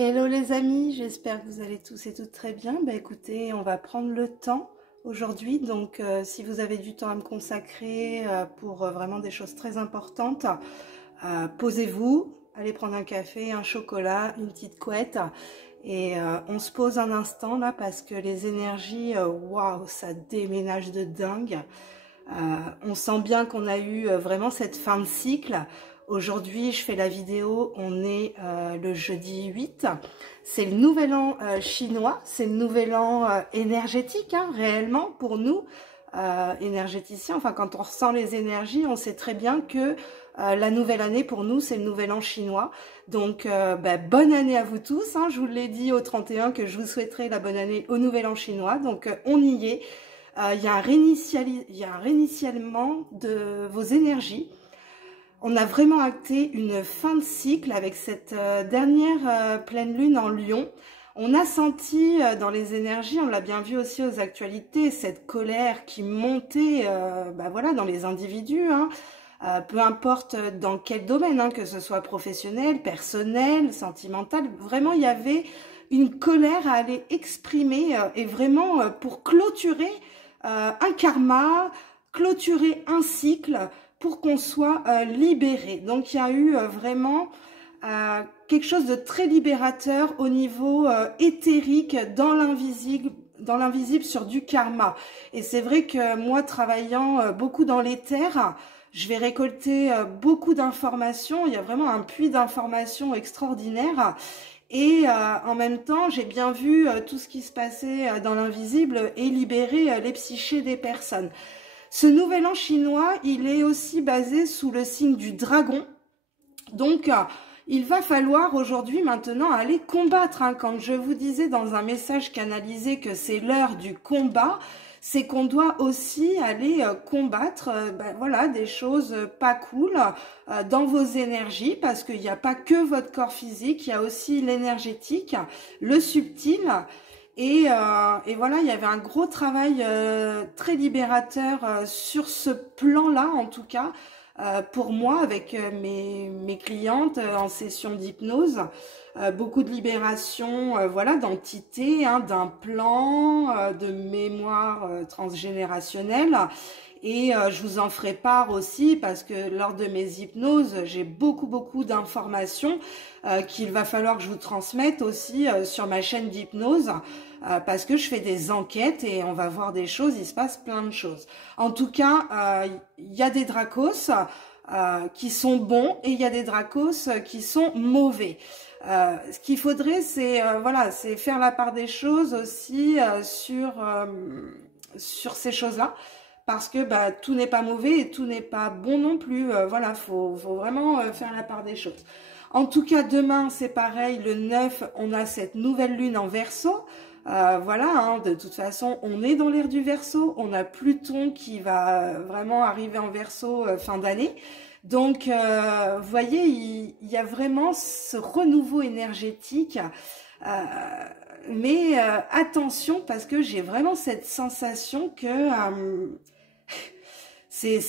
Hello les amis, j'espère que vous allez tous et toutes très bien. Bah écoutez, on va prendre le temps aujourd'hui, donc si vous avez du temps à me consacrer pour vraiment des choses très importantes, posez-vous, allez prendre un café, un chocolat, une petite couette et on se pose un instant là parce que les énergies, waouh, ça déménage de dingue. On sent bien qu'on a eu vraiment cette fin de cycle. Aujourd'hui, je fais la vidéo, on est le jeudi 8. C'est le nouvel an chinois, c'est le nouvel an énergétique, hein, réellement, pour nous, énergéticiens. Enfin, quand on ressent les énergies, on sait très bien que la nouvelle année, pour nous, c'est le nouvel an chinois. Donc, bonne année à vous tous. Hein. Je vous l'ai dit au 31 que je vous souhaiterais la bonne année au nouvel an chinois. Donc, on y est. Il y a un réinitialement de vos énergies. On a vraiment acté une fin de cycle avec cette dernière pleine lune en Lion. On a senti dans les énergies, on l'a bien vu aussi aux actualités, cette colère qui montait voilà, dans les individus, hein. Peu importe dans quel domaine, hein, que ce soit professionnel, personnel, sentimental, vraiment il y avait une colère à aller exprimer et vraiment pour clôturer un karma, clôturer un cycle pour qu'on soit libéré. Donc il y a eu vraiment quelque chose de très libérateur au niveau éthérique dans l'invisible sur du karma. Et c'est vrai que moi, travaillant beaucoup dans l'éther, je vais récolter beaucoup d'informations. Il y a vraiment un puits d'informations extraordinaire. Et en même temps, j'ai bien vu tout ce qui se passait dans l'invisible et libérer les psychés des personnes. Ce nouvel an chinois, il est aussi basé sous le signe du dragon. Donc, il va falloir aujourd'hui maintenant aller combattre. Hein. Quand je vous disais dans un message canalisé que c'est l'heure du combat, c'est qu'on doit aussi aller combattre voilà, des choses pas cool dans vos énergies, parce qu'il n'y a pas que votre corps physique, il y a aussi l'énergétique, le subtil. Et voilà, il y avait un gros travail très libérateur sur ce plan-là, en tout cas, pour moi, avec mes clientes en session d'hypnose. Beaucoup de libération voilà, d'entités, hein, d'implants, de mémoire transgénérationnelle. Et je vous en ferai part aussi parce que lors de mes hypnoses, j'ai beaucoup d'informations qu'il va falloir que je vous transmette aussi sur ma chaîne d'hypnose parce que je fais des enquêtes et on va voir des choses, il se passe plein de choses. En tout cas, il y a des dracos qui sont bons et il y a des dracos qui sont mauvais. Ce qu'il faudrait, c'est voilà, c'est faire la part des choses aussi sur ces choses-là. Parce que tout n'est pas mauvais et tout n'est pas bon non plus. Voilà, faut vraiment faire la part des choses. En tout cas, demain, c'est pareil. Le 9, on a cette nouvelle lune en Verseau. Voilà, hein, de toute façon, on est dans l'ère du Verseau. On a Pluton qui va vraiment arriver en Verseau fin d'année. Donc, vous voyez, il y a vraiment ce renouveau énergétique. Mais attention, parce que j'ai vraiment cette sensation que... je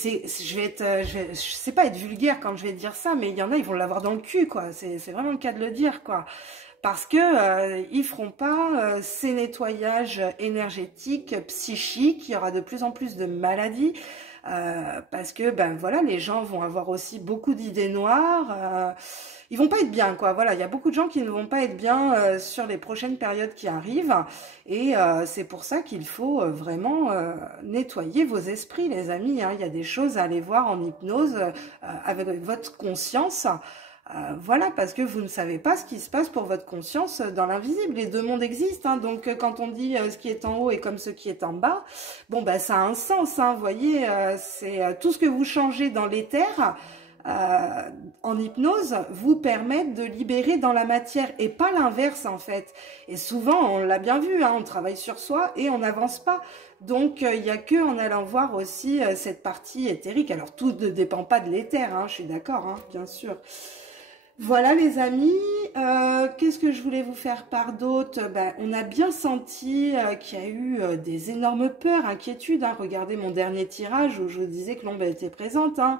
sais pas être vulgaire quand je vais dire ça, mais il y en a, ils vont l'avoir dans le cul, quoi. C'est vraiment le cas de le dire, quoi. Parce que ils feront pas ces nettoyages énergétiques, psychiques. Il y aura de plus en plus de maladies. Parce que voilà, les gens vont avoir aussi beaucoup d'idées noires. Ils vont pas être bien, quoi. Voilà, il y a beaucoup de gens qui ne vont pas être bien sur les prochaines périodes qui arrivent. Et c'est pour ça qu'il faut vraiment nettoyer vos esprits, les amis. Hein. Il y a des choses à aller voir en hypnose avec votre conscience. Voilà, parce que vous ne savez pas ce qui se passe pour votre conscience dans l'invisible. Les deux mondes existent, hein, donc quand on dit ce qui est en haut est comme ce qui est en bas, bon ça a un sens, hein, vous voyez, c'est tout ce que vous changez dans l'éther en hypnose vous permettent de libérer dans la matière et pas l'inverse en fait. Et souvent, on l'a bien vu, hein, on travaille sur soi et on n'avance pas. Donc, il n'y a que en allant voir aussi cette partie éthérique. Alors, tout ne dépend pas de l'éther, hein, je suis d'accord, hein, bien sûr. Voilà les amis, qu'est-ce que je voulais vous faire part d'autre? On a bien senti qu'il y a eu des énormes peurs, inquiétudes. Hein. Regardez mon dernier tirage où je vous disais que l'ombre était présente. Hein.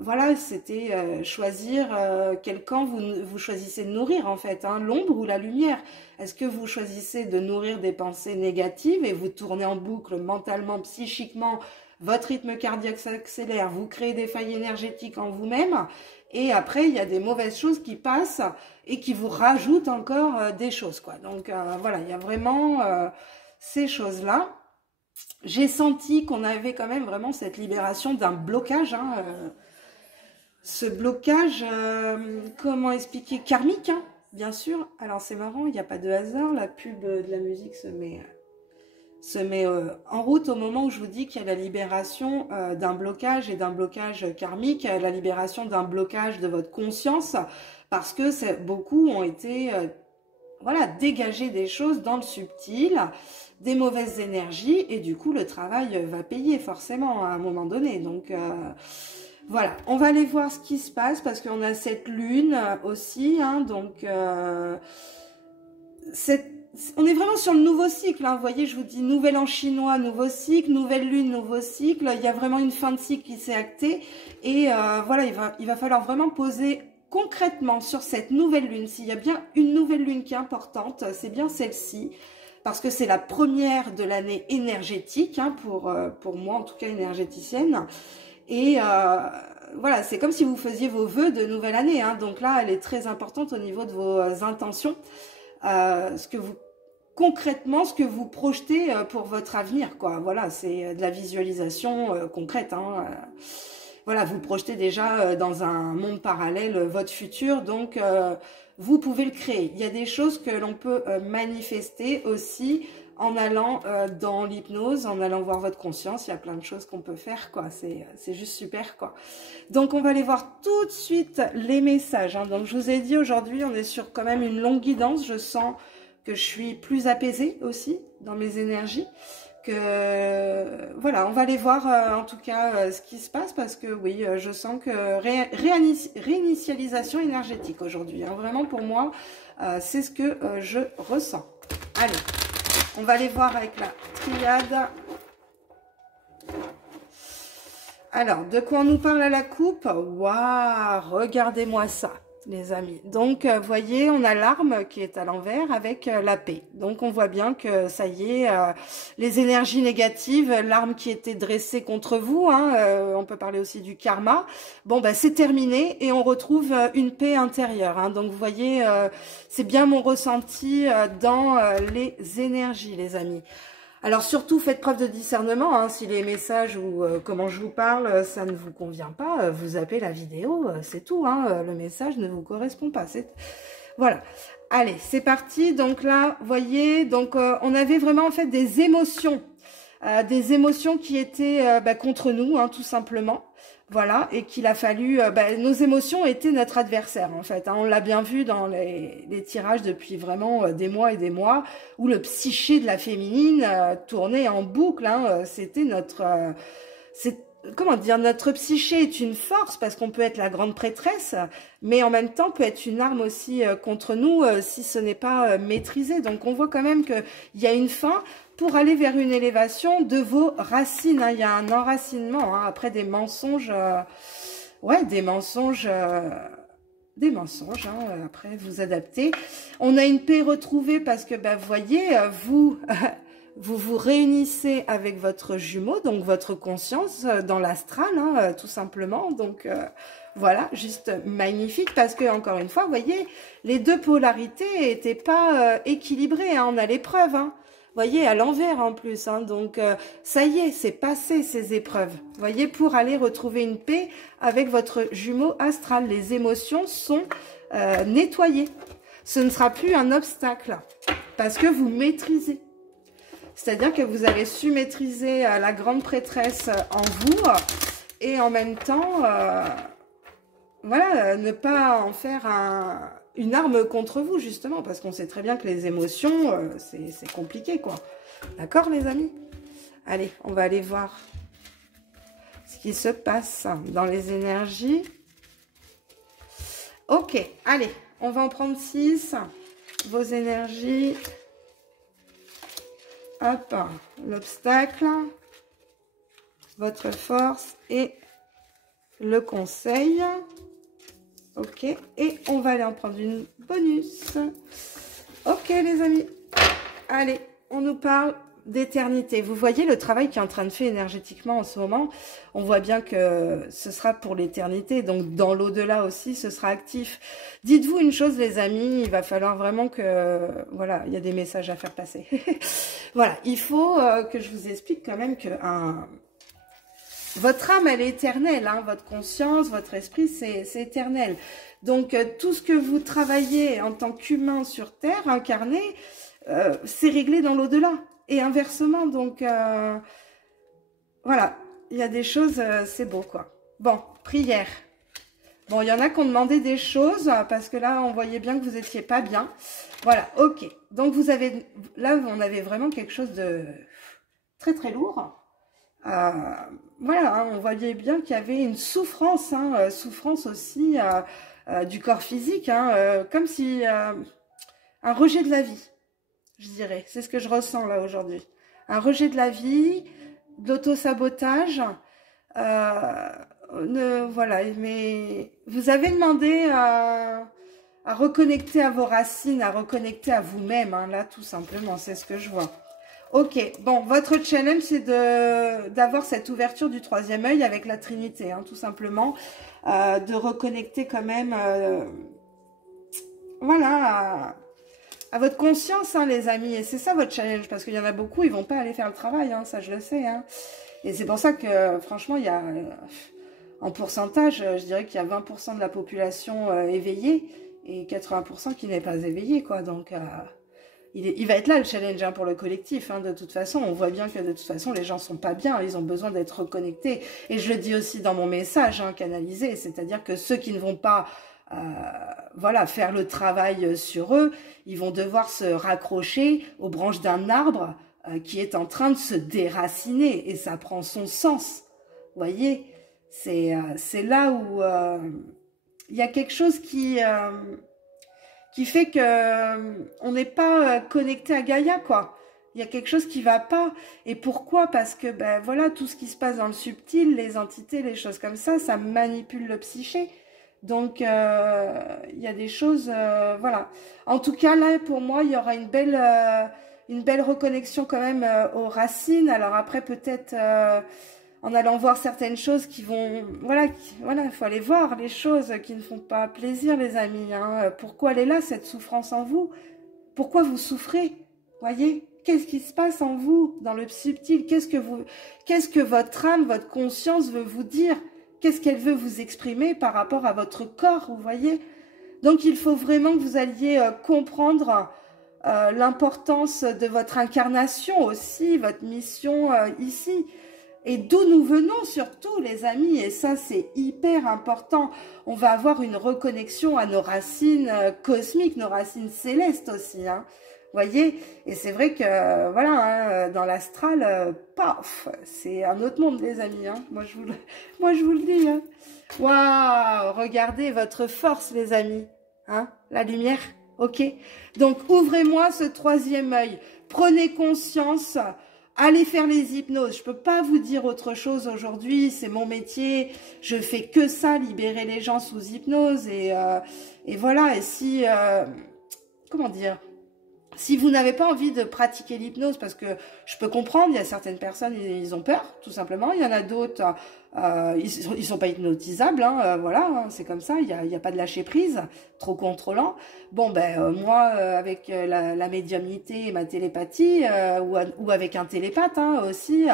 Voilà, c'était choisir quel camp vous choisissez de nourrir en fait, hein, l'ombre ou la lumière. Est-ce que vous choisissez de nourrir des pensées négatives et vous tournez en boucle mentalement, psychiquement, votre rythme cardiaque s'accélère, vous créez des failles énergétiques en vous-même et après il y a des mauvaises choses qui passent et qui vous rajoutent encore des choses, quoi. Donc voilà, il y a vraiment ces choses-là. J'ai senti qu'on avait quand même vraiment cette libération d'un blocage, hein, ce blocage, comment expliquer, karmique, hein, bien sûr. Alors c'est marrant, il n'y a pas de hasard, la pub de la musique se met en route au moment où je vous dis qu'il y a la libération d'un blocage et d'un blocage karmique, la libération d'un blocage de votre conscience, parce que beaucoup ont été voilà, dégager des choses dans le subtil, des mauvaises énergies, et du coup le travail va payer forcément à un moment donné. Donc voilà, on va aller voir ce qui se passe parce qu'on a cette lune aussi, hein, donc on est vraiment sur le nouveau cycle, hein, vous voyez, je vous dis nouvel an chinois, nouveau cycle, nouvelle lune, nouveau cycle, il y a vraiment une fin de cycle qui s'est actée, et voilà, il va falloir vraiment poser concrètement sur cette nouvelle lune, s'il y a bien une nouvelle lune qui est importante, c'est bien celle-ci, parce que c'est la première de l'année énergétique, hein, pour moi en tout cas énergéticienne, et voilà, c'est comme si vous faisiez vos vœux de nouvelle année, hein, donc là elle est très importante au niveau de vos intentions, concrètement ce que vous projetez pour votre avenir, quoi. Voilà, c'est de la visualisation concrète, hein. Voilà, vous projetez déjà dans un monde parallèle votre futur, donc vous pouvez le créer. Il y a des choses que l'on peut manifester aussi en allant dans l'hypnose, en allant voir votre conscience. Il y a plein de choses qu'on peut faire, quoi. C'est juste super, quoi. Donc on va aller voir tout de suite les messages, hein. Donc je vous ai dit aujourd'hui, on est sur quand même une longue guidance. Je sens que je suis plus apaisée aussi dans mes énergies. Voilà, on va aller voir en tout cas ce qui se passe parce que oui, je sens que réinitialisation énergétique aujourd'hui, hein, vraiment pour moi, c'est ce que je ressens. Allez, on va aller voir avec la triade. Alors, de quoi on nous parle à la coupe? Waouh, regardez-moi ça, les amis. Donc, voyez, on a l'arme qui est à l'envers avec la paix. Donc, on voit bien que ça y est, les énergies négatives, l'arme qui était dressée contre vous, hein, on peut parler aussi du karma. Bon, bah, c'est terminé et on retrouve une paix intérieure, hein. Donc, vous voyez, c'est bien mon ressenti dans les énergies, les amis. Alors surtout, faites preuve de discernement, hein, si les messages ou comment je vous parle, ça ne vous convient pas, vous zappez la vidéo, c'est tout, hein, le message ne vous correspond pas. Voilà, allez, c'est parti. Donc là, vous voyez, donc on avait vraiment en fait des émotions qui étaient contre nous, hein, tout simplement. Voilà, et qu'il a fallu... nos émotions étaient notre adversaire, en fait, hein. On l'a bien vu dans les tirages depuis vraiment des mois et des mois, où le psyché de la féminine tournait en boucle, hein. C'était notre... comment dire, notre psyché est une force, parce qu'on peut être la grande prêtresse, mais en même temps peut être une arme aussi contre nous, si ce n'est pas maîtrisé. Donc on voit quand même qu'il y a une fin... pour aller vers une élévation de vos racines, hein. Il y a un enracinement, hein, après des mensonges, des mensonges, hein, après vous adaptez. On a une paix retrouvée parce que, vous voyez, vous vous réunissez avec votre jumeau, donc votre conscience dans l'astral, hein, tout simplement. Donc voilà, juste magnifique parce que, encore une fois, vous voyez, les deux polarités n'étaient pas équilibrées, hein. On a l'épreuve, hein. Voyez, à l'envers en plus, hein, donc ça y est, c'est passé ces épreuves. Voyez, pour aller retrouver une paix avec votre jumeau astral, les émotions sont nettoyées. Ce ne sera plus un obstacle parce que vous maîtrisez. C'est-à-dire que vous avez su maîtriser la grande prêtresse en vous et en même temps, voilà, ne pas en faire une arme contre vous, justement, parce qu'on sait très bien que les émotions, c'est compliqué, quoi. D'accord, les amis? Allez, on va aller voir ce qui se passe dans les énergies. Ok, allez, on va en prendre 6. Vos énergies. Hop, l'obstacle, votre force et le conseil. Ok, et on va aller en prendre une bonus. Ok les amis, allez, on nous parle d'éternité. Vous voyez le travail qui est en train de faire énergétiquement en ce moment. On voit bien que ce sera pour l'éternité. Donc dans l'au-delà aussi, ce sera actif. Dites-vous une chose les amis, il va falloir vraiment que... Voilà, il y a des messages à faire passer. Voilà, il faut que je vous explique quand même que votre âme, elle est éternelle. Hein, votre conscience, votre esprit, c'est éternel. Donc tout ce que vous travaillez en tant qu'humain sur Terre, incarné, c'est réglé dans l'au-delà. Et inversement, donc, voilà, il y a des choses, c'est beau, quoi. Bon, prière. Bon, il y en a qui ont demandé des choses, parce que là, on voyait bien que vous étiez pas bien. Voilà, ok. Donc, vous avez, là, on avait vraiment quelque chose de très, très lourd. Voilà, hein, on voyait bien qu'il y avait une souffrance, hein, souffrance aussi du corps physique, hein, comme si un rejet de la vie. Je dirais, c'est ce que je ressens là aujourd'hui. Un rejet de la vie, de l'auto-sabotage. Voilà, mais vous avez demandé à reconnecter à vos racines, à reconnecter à vous-même, hein, là tout simplement, c'est ce que je vois. Ok, bon, votre challenge c'est d'avoir cette ouverture du troisième œil avec la Trinité, hein, tout simplement, de reconnecter quand même, voilà, à votre conscience, hein, les amis. Et c'est ça votre challenge, parce qu'il y en a beaucoup, ils vont pas aller faire le travail, hein, ça je le sais. Hein. Et c'est pour ça que, franchement, il y a, en pourcentage, je dirais qu'il y a 20% de la population éveillée et 80% qui n'est pas éveillée, quoi. Donc, il va être là le challenge hein, pour le collectif. Hein, de toute façon, on voit bien que de toute façon, les gens sont pas bien, ils ont besoin d'être reconnectés. Et je le dis aussi dans mon message, hein, canalisé, c'est-à-dire que ceux qui ne vont pas... voilà, faire le travail sur eux, ils vont devoir se raccrocher aux branches d'un arbre qui est en train de se déraciner et ça prend son sens. Vous voyez, c'est là où il y a quelque chose qui fait que on n'est pas connecté à Gaïa, quoi. Il y a quelque chose qui va pas. Et pourquoi? Parce que ben voilà, tout ce qui se passe dans le subtil, les entités, les choses comme ça manipule le psyché. Donc, il y a des choses, voilà. En tout cas, là, pour moi, il y aura une belle reconnexion quand même aux racines. Alors après, peut-être en allant voir certaines choses qui vont... Voilà, il faut aller voir les choses qui ne font pas plaisir, les amis. Hein. Pourquoi elle est là, cette souffrance en vous? Pourquoi vous souffrez? Voyez? Qu'est-ce qui se passe en vous, dans le subtil? Qu'est-ce que votre âme, votre conscience veut vous dire? Qu'est-ce qu'elle veut vous exprimer par rapport à votre corps, vous voyez? Donc, il faut vraiment que vous alliez comprendre l'importance de votre incarnation aussi, votre mission ici. Et d'où nous venons surtout, les amis, et ça, c'est hyper important. On va avoir une reconnexion à nos racines cosmiques, nos racines célestes aussi, hein. Voyez, et c'est vrai que, voilà, hein, dans l'astral, paf, c'est un autre monde, les amis, hein. Moi, je vous le dis, hein. Waouh, regardez votre force, les amis, hein, la lumière, ok. Donc, ouvrez-moi ce troisième œil, prenez conscience, allez faire les hypnoses. Je peux pas vous dire autre chose aujourd'hui, c'est mon métier, je fais que ça, libérer les gens sous hypnose, et voilà, et si, comment dire, si vous n'avez pas envie de pratiquer l'hypnose, parce que je peux comprendre, il y a certaines personnes, ils ont peur, tout simplement. Il y en a d'autres, ils sont pas hypnotisables, hein, voilà, hein, c'est comme ça, il y a pas de lâcher prise, trop contrôlant. Bon, ben, moi, avec la médiumnité et ma télépathie, ou avec un télépathe hein, aussi,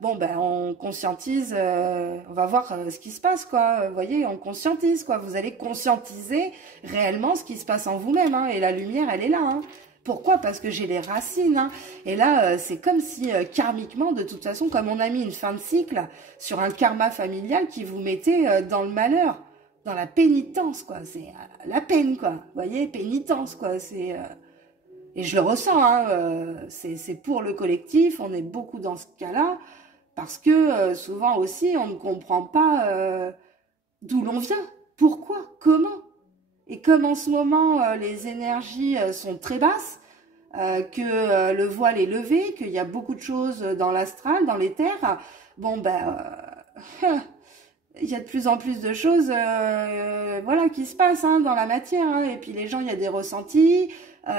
bon, ben, on conscientise, on va voir ce qui se passe, quoi. Vous voyez, on conscientise, quoi. Vous allez conscientiser réellement ce qui se passe en vous-même, hein, et la lumière, elle est là, hein. Pourquoi? Parce que j'ai les racines. Hein. Et là, c'est comme si, karmiquement, de toute façon, comme on a mis une fin de cycle sur un karma familial qui vous mettait dans le malheur, dans la pénitence, quoi. C'est la peine, quoi. Vous voyez, pénitence, quoi. C'est et je le ressens, hein. C'est pour le collectif. On est beaucoup dans ce cas-là parce que souvent aussi, on ne comprend pas d'où l'on vient, pourquoi, comment. Et comme en ce moment, les énergies sont très basses, que le voile est levé, qu'il y a beaucoup de choses dans l'astral, dans l'éther, bon, ben, il y a de plus en plus de choses voilà, qui se passent hein, dans la matière. Hein. Et puis les gens, il y a des ressentis,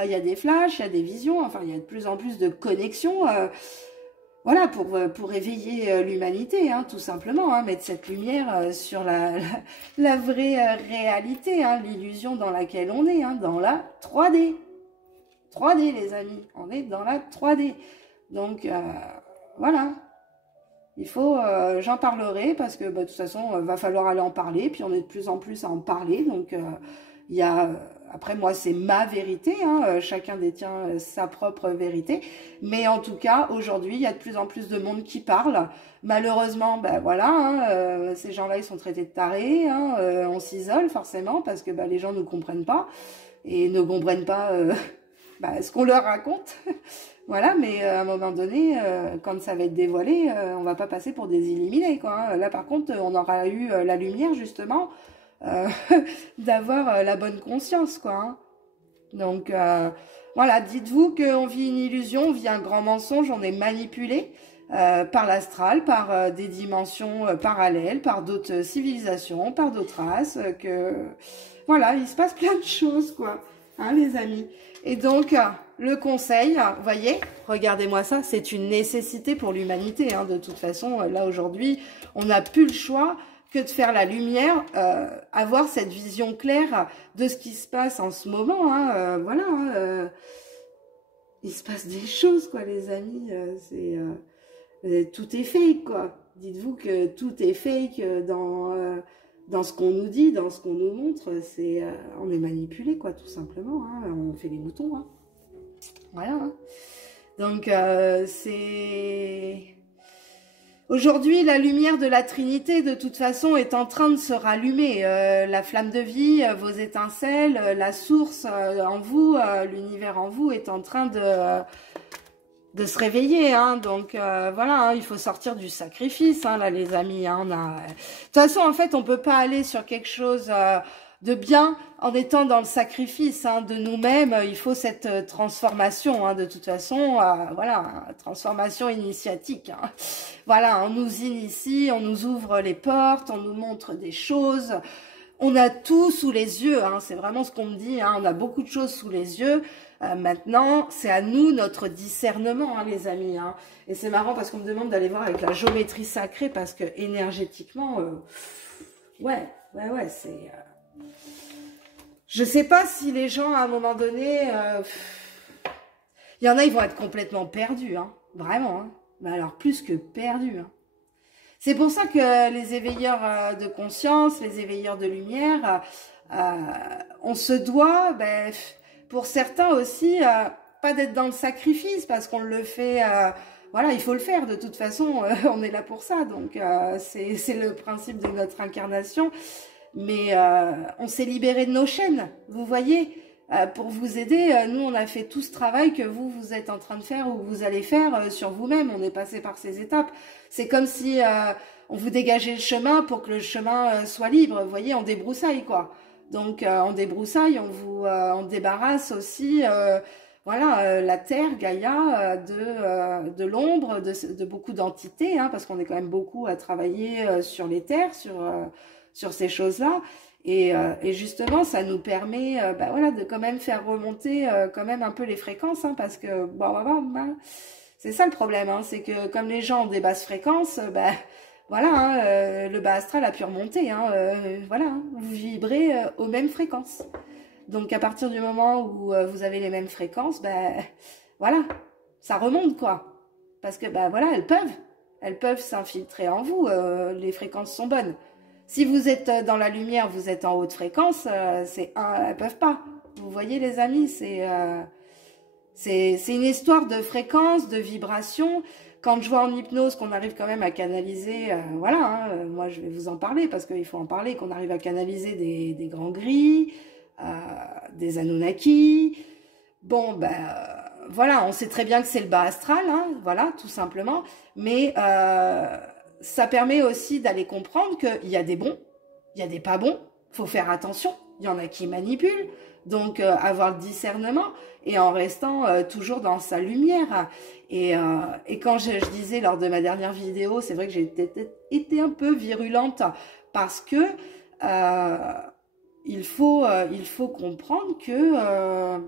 il y a des flashs, il y a des visions. Enfin, il y a de plus en plus de connexions. Voilà, pour éveiller l'humanité, hein, tout simplement. Hein, mettre cette lumière sur la vraie réalité, hein, l'illusion dans laquelle on est, hein, dans la 3D. 3D, les amis. On est dans la 3D. Donc, voilà. Il faut, j'en parlerai parce que bah, de toute façon, va falloir aller en parler. Puis on est de plus en plus à en parler. Donc, il y a, après moi, c'est ma vérité. Hein, chacun détient sa propre vérité. Mais en tout cas, aujourd'hui, il y a de plus en plus de monde qui parle. Malheureusement, ben voilà, hein, ces gens-là, ils sont traités de tarés. Hein, on s'isole forcément parce que bah, les gens ne comprennent pas et ne comprennent pas bah, ce qu'on leur raconte. Voilà, mais à un moment donné, quand ça va être dévoilé, on va pas passer pour des illuminés, quoi. Hein. Là, par contre, on aura eu la lumière, justement, euh, d'avoir la bonne conscience, quoi. Hein. Donc, voilà, dites-vous qu'on vit une illusion, on vit un grand mensonge, on est manipulé par l'astral, par des dimensions parallèles, par d'autres civilisations, par d'autres races, que... Voilà, il se passe plein de choses, quoi, hein, les amis. Et donc... le conseil, vous voyez, regardez-moi ça, c'est une nécessité pour l'humanité. Hein, de toute façon, là aujourd'hui, on n'a plus le choix que de faire la lumière, avoir cette vision claire de ce qui se passe en ce moment. Hein, voilà, hein, il se passe des choses, quoi, les amis. Tout est fake, quoi. Dites-vous que tout est fake dans ce qu'on nous dit, dans ce qu'on nous montre. On est manipulé, quoi, tout simplement. Hein, on fait les moutons, hein. Voilà. Hein. Donc, c'est... Aujourd'hui, la lumière de la Trinité, de toute façon, est en train de se rallumer. La flamme de vie, vos étincelles, la source en vous, l'univers en vous est en train de se réveiller. Hein. Donc, voilà, hein, il faut sortir du sacrifice, hein, là, les amis. Hein, De toute façon, en fait, on peut pas aller sur quelque chose... de bien en étant dans le sacrifice hein, de nous-mêmes. Il faut cette transformation, hein, de toute façon, voilà, transformation initiatique. Hein. Voilà, on nous initie, on nous ouvre les portes, on nous montre des choses. On a tout sous les yeux, hein, c'est vraiment ce qu'on me dit, hein, on a beaucoup de choses sous les yeux. Maintenant, c'est à nous notre discernement, hein, les amis. Hein. Et c'est marrant parce qu'on me demande d'aller voir avec la géométrie sacrée parce que énergétiquement, ouais, c'est... Je sais pas si les gens, à un moment donné, il y en a, ils vont être complètement perdus, hein, vraiment, hein, mais alors plus que perdus. Hein. C'est pour ça que les éveilleurs de conscience, les éveilleurs de lumière, on se doit, ben, pour certains aussi, pas d'être dans le sacrifice, parce qu'on le fait, voilà, il faut le faire, de toute façon, on est là pour ça, donc c'est le principe de notre incarnation. Mais on s'est libéré de nos chaînes, vous voyez, pour vous aider. Nous, on a fait tout ce travail que vous êtes en train de faire ou vous allez faire sur vous-même. On est passé par ces étapes. C'est comme si on vous dégageait le chemin pour que le chemin soit libre. Vous voyez, on débroussaille, quoi. Donc, on débroussaille, on débarrasse aussi... voilà, la Terre, Gaïa, de l'ombre, de beaucoup d'entités, hein, parce qu'on est quand même beaucoup à travailler sur les terres, sur ces choses-là. Et justement, ça nous permet bah, voilà, de quand même faire remonter quand même un peu les fréquences, hein, parce que c'est ça le problème, hein, c'est que comme les gens ont des basses fréquences, bah, voilà, hein, le bas astral a pu remonter, hein, voilà, hein, vous vibrez aux mêmes fréquences. Donc à partir du moment où vous avez les mêmes fréquences, ben voilà, ça remonte quoi. Parce que ben voilà, elles peuvent s'infiltrer en vous, les fréquences sont bonnes. Si vous êtes dans la lumière, vous êtes en haute fréquence, elles peuvent pas. Vous voyez les amis, c'est une histoire de fréquence, de vibration. Quand je vois en hypnose qu'on arrive quand même à canaliser, voilà, hein, moi je vais vous en parler parce qu'il faut en parler, qu'on arrive à canaliser des grands gris, des Anunnaki. Bon, ben voilà, on sait très bien que c'est le bas astral, hein, voilà, tout simplement. Mais ça permet aussi d'aller comprendre qu'il y a des bons, il y a des pas bons. Faut faire attention. Il y en a qui manipulent. Donc, avoir le discernement et en restant toujours dans sa lumière. Et quand je disais lors de ma dernière vidéo, c'est vrai que j'ai été un peu virulente parce que il faut comprendre que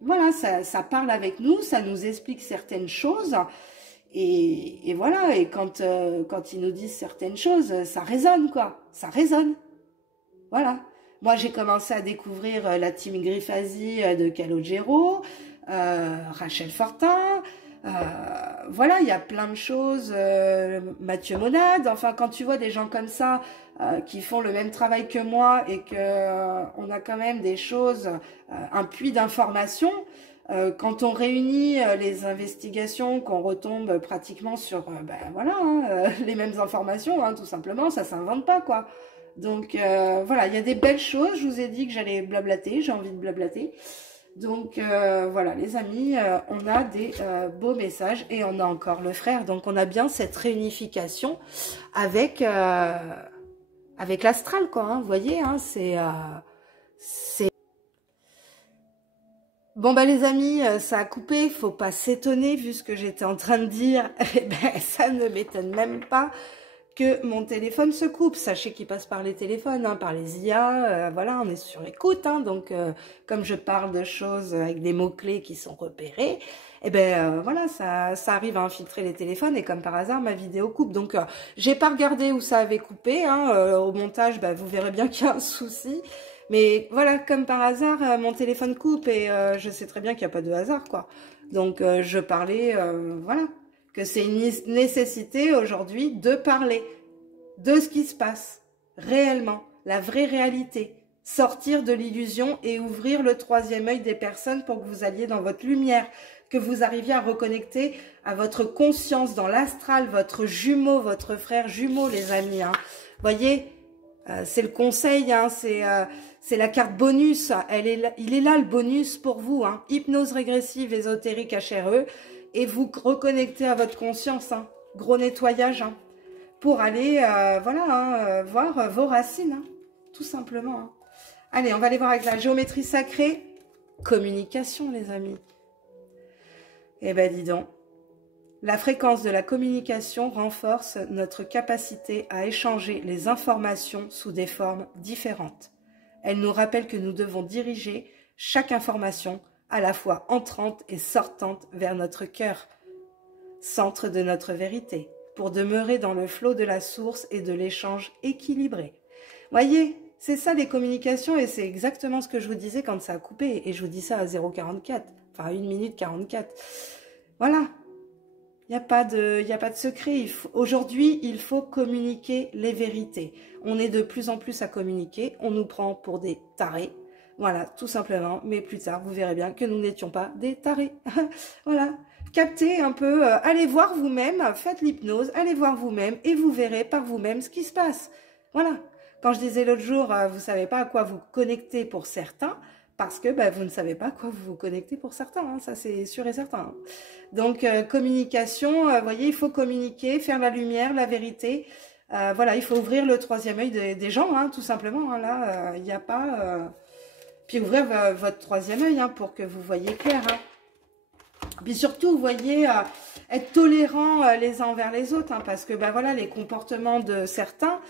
voilà, ça parle avec nous, ça nous explique certaines choses. Et voilà, et quand ils nous disent certaines choses, ça résonne, quoi. Ça résonne. Voilà. Moi, j'ai commencé à découvrir la team Griffasie de Calogero, Rachel Fortin. Voilà, il y a plein de choses. Mathieu Monade. Enfin, quand tu vois des gens comme ça qui font le même travail que moi et que on a quand même des choses, un puits d'informations. Quand on réunit les investigations, qu'on retombe pratiquement sur, ben voilà, hein, les mêmes informations, hein, tout simplement, ça s'invente pas, quoi. Donc voilà, il y a des belles choses. Je vous ai dit que j'allais blablater, j'ai envie de blablater. Donc voilà, les amis, on a des beaux messages et on a encore le frère. Donc on a bien cette réunification avec avec l'astral, quoi. Hein, vous voyez, hein, c'est bon bah les amis, ça a coupé, faut pas s'étonner vu ce que j'étais en train de dire. Eh ben ça ne m'étonne même pas que mon téléphone se coupe. Sachez qu'il passe par les téléphones, hein, par les IA, voilà, on est sur écoute, hein, donc comme je parle de choses avec des mots-clés qui sont repérés, eh ben voilà, ça arrive à infiltrer les téléphones et comme par hasard, ma vidéo coupe. Donc j'ai pas regardé où ça avait coupé, hein, au montage, bah, vous verrez bien qu'il y a un souci. Mais voilà, comme par hasard, mon téléphone coupe et je sais très bien qu'il n'y a pas de hasard, quoi. Donc je parlais, voilà, que c'est une nécessité aujourd'hui de parler de ce qui se passe réellement, la vraie réalité. Sortir de l'illusion et ouvrir le troisième œil des personnes pour que vous alliez dans votre lumière, que vous arriviez à reconnecter à votre conscience dans l'astral, votre jumeau, votre frère jumeau, les amis. Hein. Voyez, c'est le conseil, hein, c'est la carte bonus. Il est là le bonus pour vous. Hein. Hypnose régressive, ésotérique, HRE. Et vous reconnectez à votre conscience. Hein. Gros nettoyage. Hein, pour aller voilà, hein, voir vos racines. Hein, tout simplement. Hein. Allez, on va aller voir avec la géométrie sacrée. Communication, les amis. Eh ben, dis donc. La fréquence de la communication renforce notre capacité à échanger les informations sous des formes différentes. Elle nous rappelle que nous devons diriger chaque information à la fois entrante et sortante vers notre cœur, centre de notre vérité, pour demeurer dans le flot de la source et de l'échange équilibré. Voyez, c'est ça les communications et c'est exactement ce que je vous disais quand ça a coupé et je vous dis ça à 0,44, enfin 1 minute 44. Voilà. Il n'y a pas de secret. Aujourd'hui, il faut communiquer les vérités. On est de plus en plus à communiquer. On nous prend pour des tarés. Voilà, tout simplement. Mais plus tard, vous verrez bien que nous n'étions pas des tarés. Voilà. Captez un peu. Allez voir vous-même. Faites l'hypnose. Allez voir vous-même. Et vous verrez par vous-même ce qui se passe. Voilà. Quand je disais l'autre jour, vous ne savez pas à quoi vous connectez pour certains. Parce que bah, vous ne savez pas à quoi vous vous connectez pour certains, hein, ça c'est sûr et certain. Hein. Donc communication, vous voyez, il faut communiquer, faire la lumière, la vérité. Voilà, il faut ouvrir le troisième œil des gens, hein, tout simplement. Hein, là, il n'y a pas... Puis ouvrir votre troisième œil hein, pour que vous voyez clair. Hein. Puis surtout, vous voyez, être tolérant les uns envers les autres, hein, parce que bah, voilà, les comportements de certains...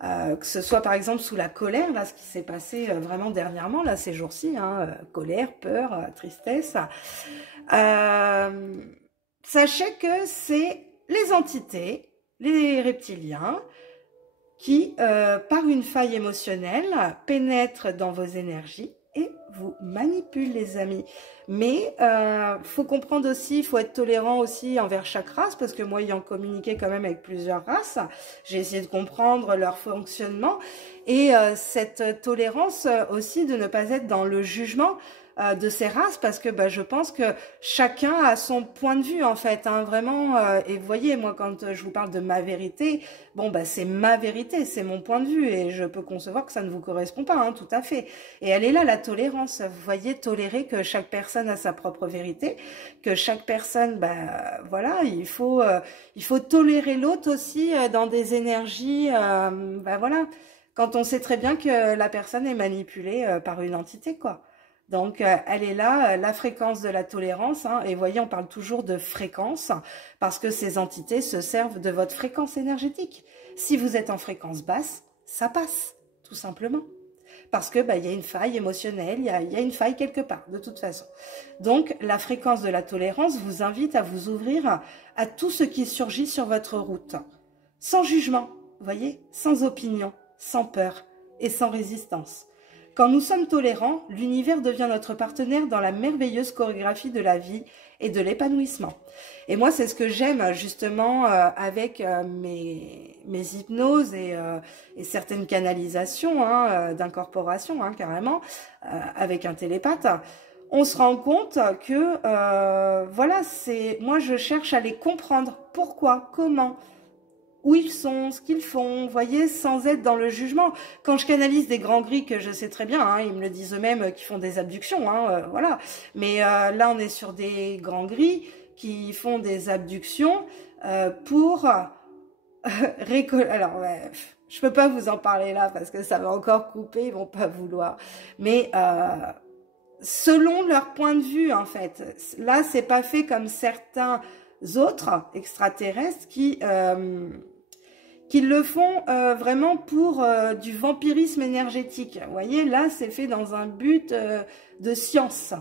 que ce soit par exemple sous la colère, là, ce qui s'est passé vraiment dernièrement, là, ces jours-ci, hein, colère, peur, tristesse. Sachez que c'est les entités, les reptiliens, qui, par une faille émotionnelle, pénètrent dans vos énergies et vous manipulent, les amis. Mais faut comprendre aussi, il faut être tolérant aussi envers chaque race, parce que moi, ayant communiqué quand même avec plusieurs races, j'ai essayé de comprendre leur fonctionnement, et cette tolérance aussi de ne pas être dans le jugement de ces races, parce que bah, je pense que chacun a son point de vue en fait, hein, vraiment, et vous voyez, moi quand je vous parle de ma vérité, bon bah c'est ma vérité, c'est mon point de vue, et je peux concevoir que ça ne vous correspond pas, hein, tout à fait, et elle est là la tolérance, vous voyez, tolérer que chaque personne a sa propre vérité, que chaque personne, bah voilà, il faut tolérer l'autre aussi dans des énergies, bah voilà, quand on sait très bien que la personne est manipulée par une entité, quoi. Donc, elle est là, la fréquence de la tolérance. Hein, et voyez, on parle toujours de fréquence parce que ces entités se servent de votre fréquence énergétique. Si vous êtes en fréquence basse, ça passe, tout simplement. Parce que il y a une faille émotionnelle, il y a une faille quelque part, de toute façon. Donc, la fréquence de la tolérance vous invite à vous ouvrir à tout ce qui surgit sur votre route. Sans jugement, vous voyez, sans opinion, sans peur et sans résistance. Quand nous sommes tolérants, l'univers devient notre partenaire dans la merveilleuse chorégraphie de la vie et de l'épanouissement. Et moi, c'est ce que j'aime justement avec mes hypnoses et certaines canalisations d'incorporation, carrément, avec un télépathe. On se rend compte que, voilà, moi, je cherche à les comprendre. Pourquoi? Comment? Où ils sont, ce qu'ils font, vous voyez, sans être dans le jugement. Quand je canalise des grands gris, que je sais très bien, ils me le disent eux-mêmes, qui font des abductions, voilà. Mais là, on est sur des grands gris qui font des abductions pour récolter. Alors, ouais, je peux pas vous en parler là parce que ça va encore couper, ils vont pas vouloir. Mais selon leur point de vue, en fait, là, c'est pas fait comme certains autres extraterrestres qui le font vraiment pour du vampirisme énergétique. Vous voyez, là, c'est fait dans un but de science.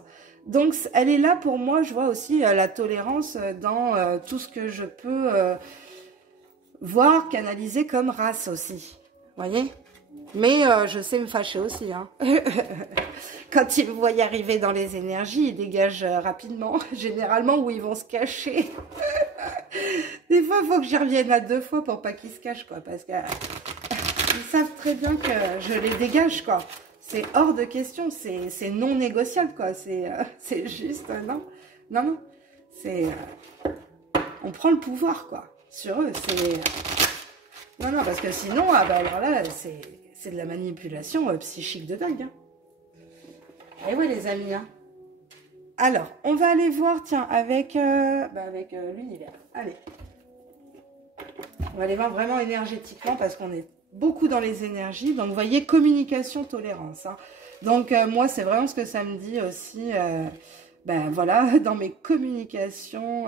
Donc, elle est là pour moi, je vois aussi la tolérance dans tout ce que je peux voir, canaliser comme race aussi. Vous voyez? Mais je sais me fâcher aussi. Quand ils me voient arriver dans les énergies, ils dégagent rapidement. Généralement, où ils vont se cacher. Des fois, il faut que j'y revienne à 2 fois pour pas qu'ils se cachent, quoi. Parce qu'ils savent très bien que je les dégage, quoi. C'est hors de question. C'est non négociable, quoi. C'est juste... non. Non, non. C'est... on prend le pouvoir, quoi. Sur eux, c'est... non, non, parce que sinon, alors là, c'est de la manipulation psychique de dingue. Et ouais, les amis. Alors, on va aller voir, tiens, avec l'univers. Allez. On va aller voir vraiment énergétiquement parce qu'on est beaucoup dans les énergies. Donc, vous voyez, communication, tolérance. Donc, moi, c'est vraiment ce que ça me dit aussi, voilà, dans mes communications,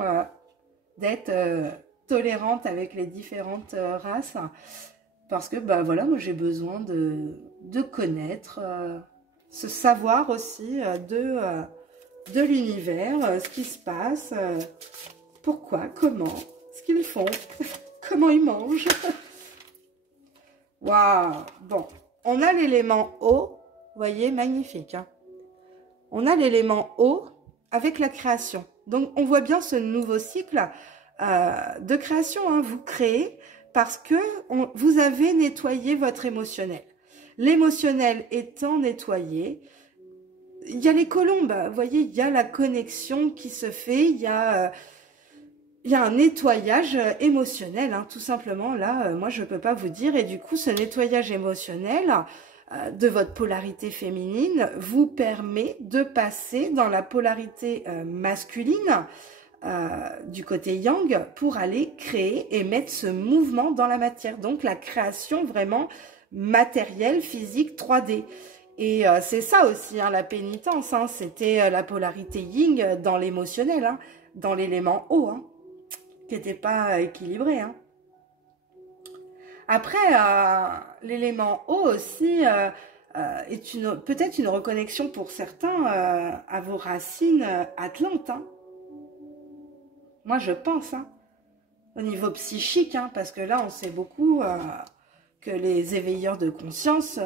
d'être tolérante avec les différentes races. Parce que, voilà, moi, j'ai besoin de connaître, ce savoir aussi de l'univers, ce qui se passe, pourquoi, comment, ce qu'ils font, comment ils mangent. Waouh! Bon, on a l'élément eau, vous voyez, magnifique. On a l'élément eau avec la création. Donc, on voit bien ce nouveau cycle de création. Vous créez parce que vous avez nettoyé votre émotionnel. L'émotionnel étant nettoyé, il y a les colombes, vous voyez, il y a la connexion qui se fait, il y a un nettoyage émotionnel, tout simplement. Là, moi, je ne peux pas vous dire. Et du coup, ce nettoyage émotionnel de votre polarité féminine vous permet de passer dans la polarité masculine, du côté yang, pour aller créer et mettre ce mouvement dans la matière. Donc, la création vraiment matérielle, physique, 3D. Et c'est ça aussi, la pénitence. C'était la polarité yin dans l'émotionnel, dans l'élément eau, qui n'était pas équilibré. Après, l'élément eau aussi est peut-être une reconnexion pour certains à vos racines atlantes. Moi, je pense, au niveau psychique, parce que là, on sait beaucoup que les éveilleurs de conscience,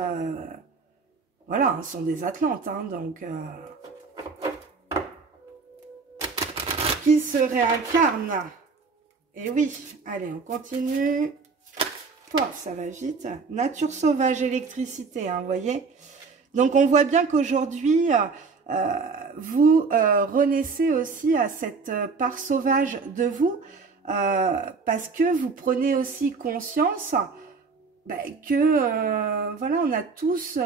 voilà, sont des Atlantes, donc qui se réincarnent. Et oui, allez, on continue. Oh, ça va vite. Nature sauvage, électricité, vous voyez. Donc, on voit bien qu'aujourd'hui, vous renaissez aussi à cette part sauvage de vous, parce que vous prenez aussi conscience que, voilà, on a tous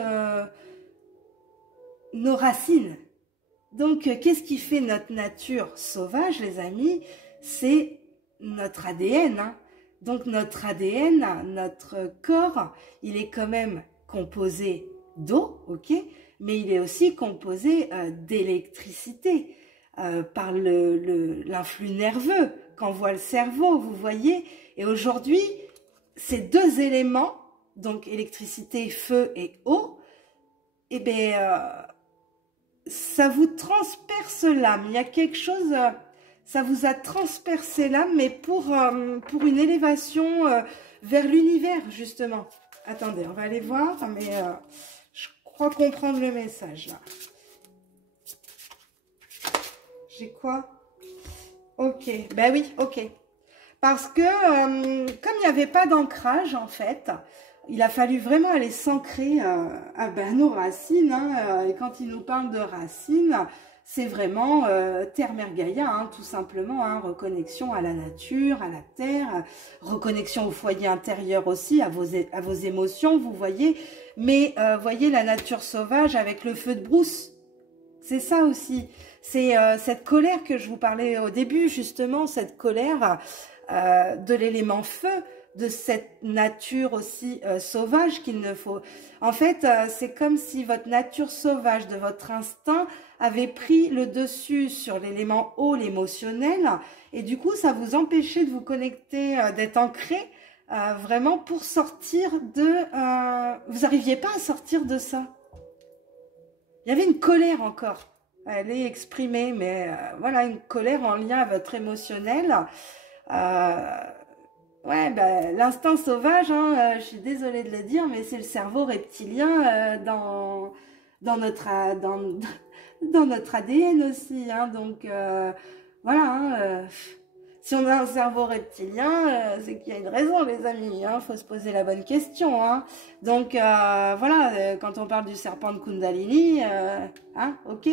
nos racines. Donc, qu'est-ce qui fait notre nature sauvage, les amis? C'est notre ADN. Donc, notre ADN, notre corps, il est quand même composé d'eau, ok? Mais il est aussi composé d'électricité par l'influx nerveux qu'envoie le cerveau, vous voyez? Et aujourd'hui, ces deux éléments donc électricité, feu et eau, eh bien, ça vous transperce l'âme. Il y a quelque chose, ça vous a transpercé l'âme, mais pour une élévation vers l'univers, justement. Attendez, on va aller voir, mais je crois comprendre le message, là. J'ai quoi? Ok, ben oui, ok. Parce que, comme il n'y avait pas d'ancrage, en fait, il a fallu vraiment aller s'ancrer à nos racines. Hein, et quand il nous parle de racines, c'est vraiment Terre Mère Gaïa, hein, tout simplement. Hein, reconnexion à la nature, à la terre, reconnexion au foyer intérieur aussi, à vos émotions, vous voyez. Mais voyez la nature sauvage avec le feu de brousse. C'est ça aussi. C'est cette colère que je vous parlais au début, justement, cette colère de l'élément feu, de cette nature aussi sauvage qu'il ne faut... En fait, c'est comme si votre nature sauvage de votre instinct avait pris le dessus sur l'élément eau, l'émotionnel, et du coup, ça vous empêchait de vous connecter, d'être ancré, vraiment pour sortir de... vous n'arriviez pas à sortir de ça. Il y avait une colère encore. Elle est exprimée, mais voilà, une colère en lien à votre émotionnel. Ouais, ben, l'instinct sauvage, hein, je suis désolée de le dire, mais c'est le cerveau reptilien dans notre ADN aussi. Hein, donc, voilà, hein, si on a un cerveau reptilien, c'est qu'il y a une raison, les amis. Hein, faut se poser la bonne question. Hein. Donc, voilà, quand on parle du serpent de Kundalini, hein, ok.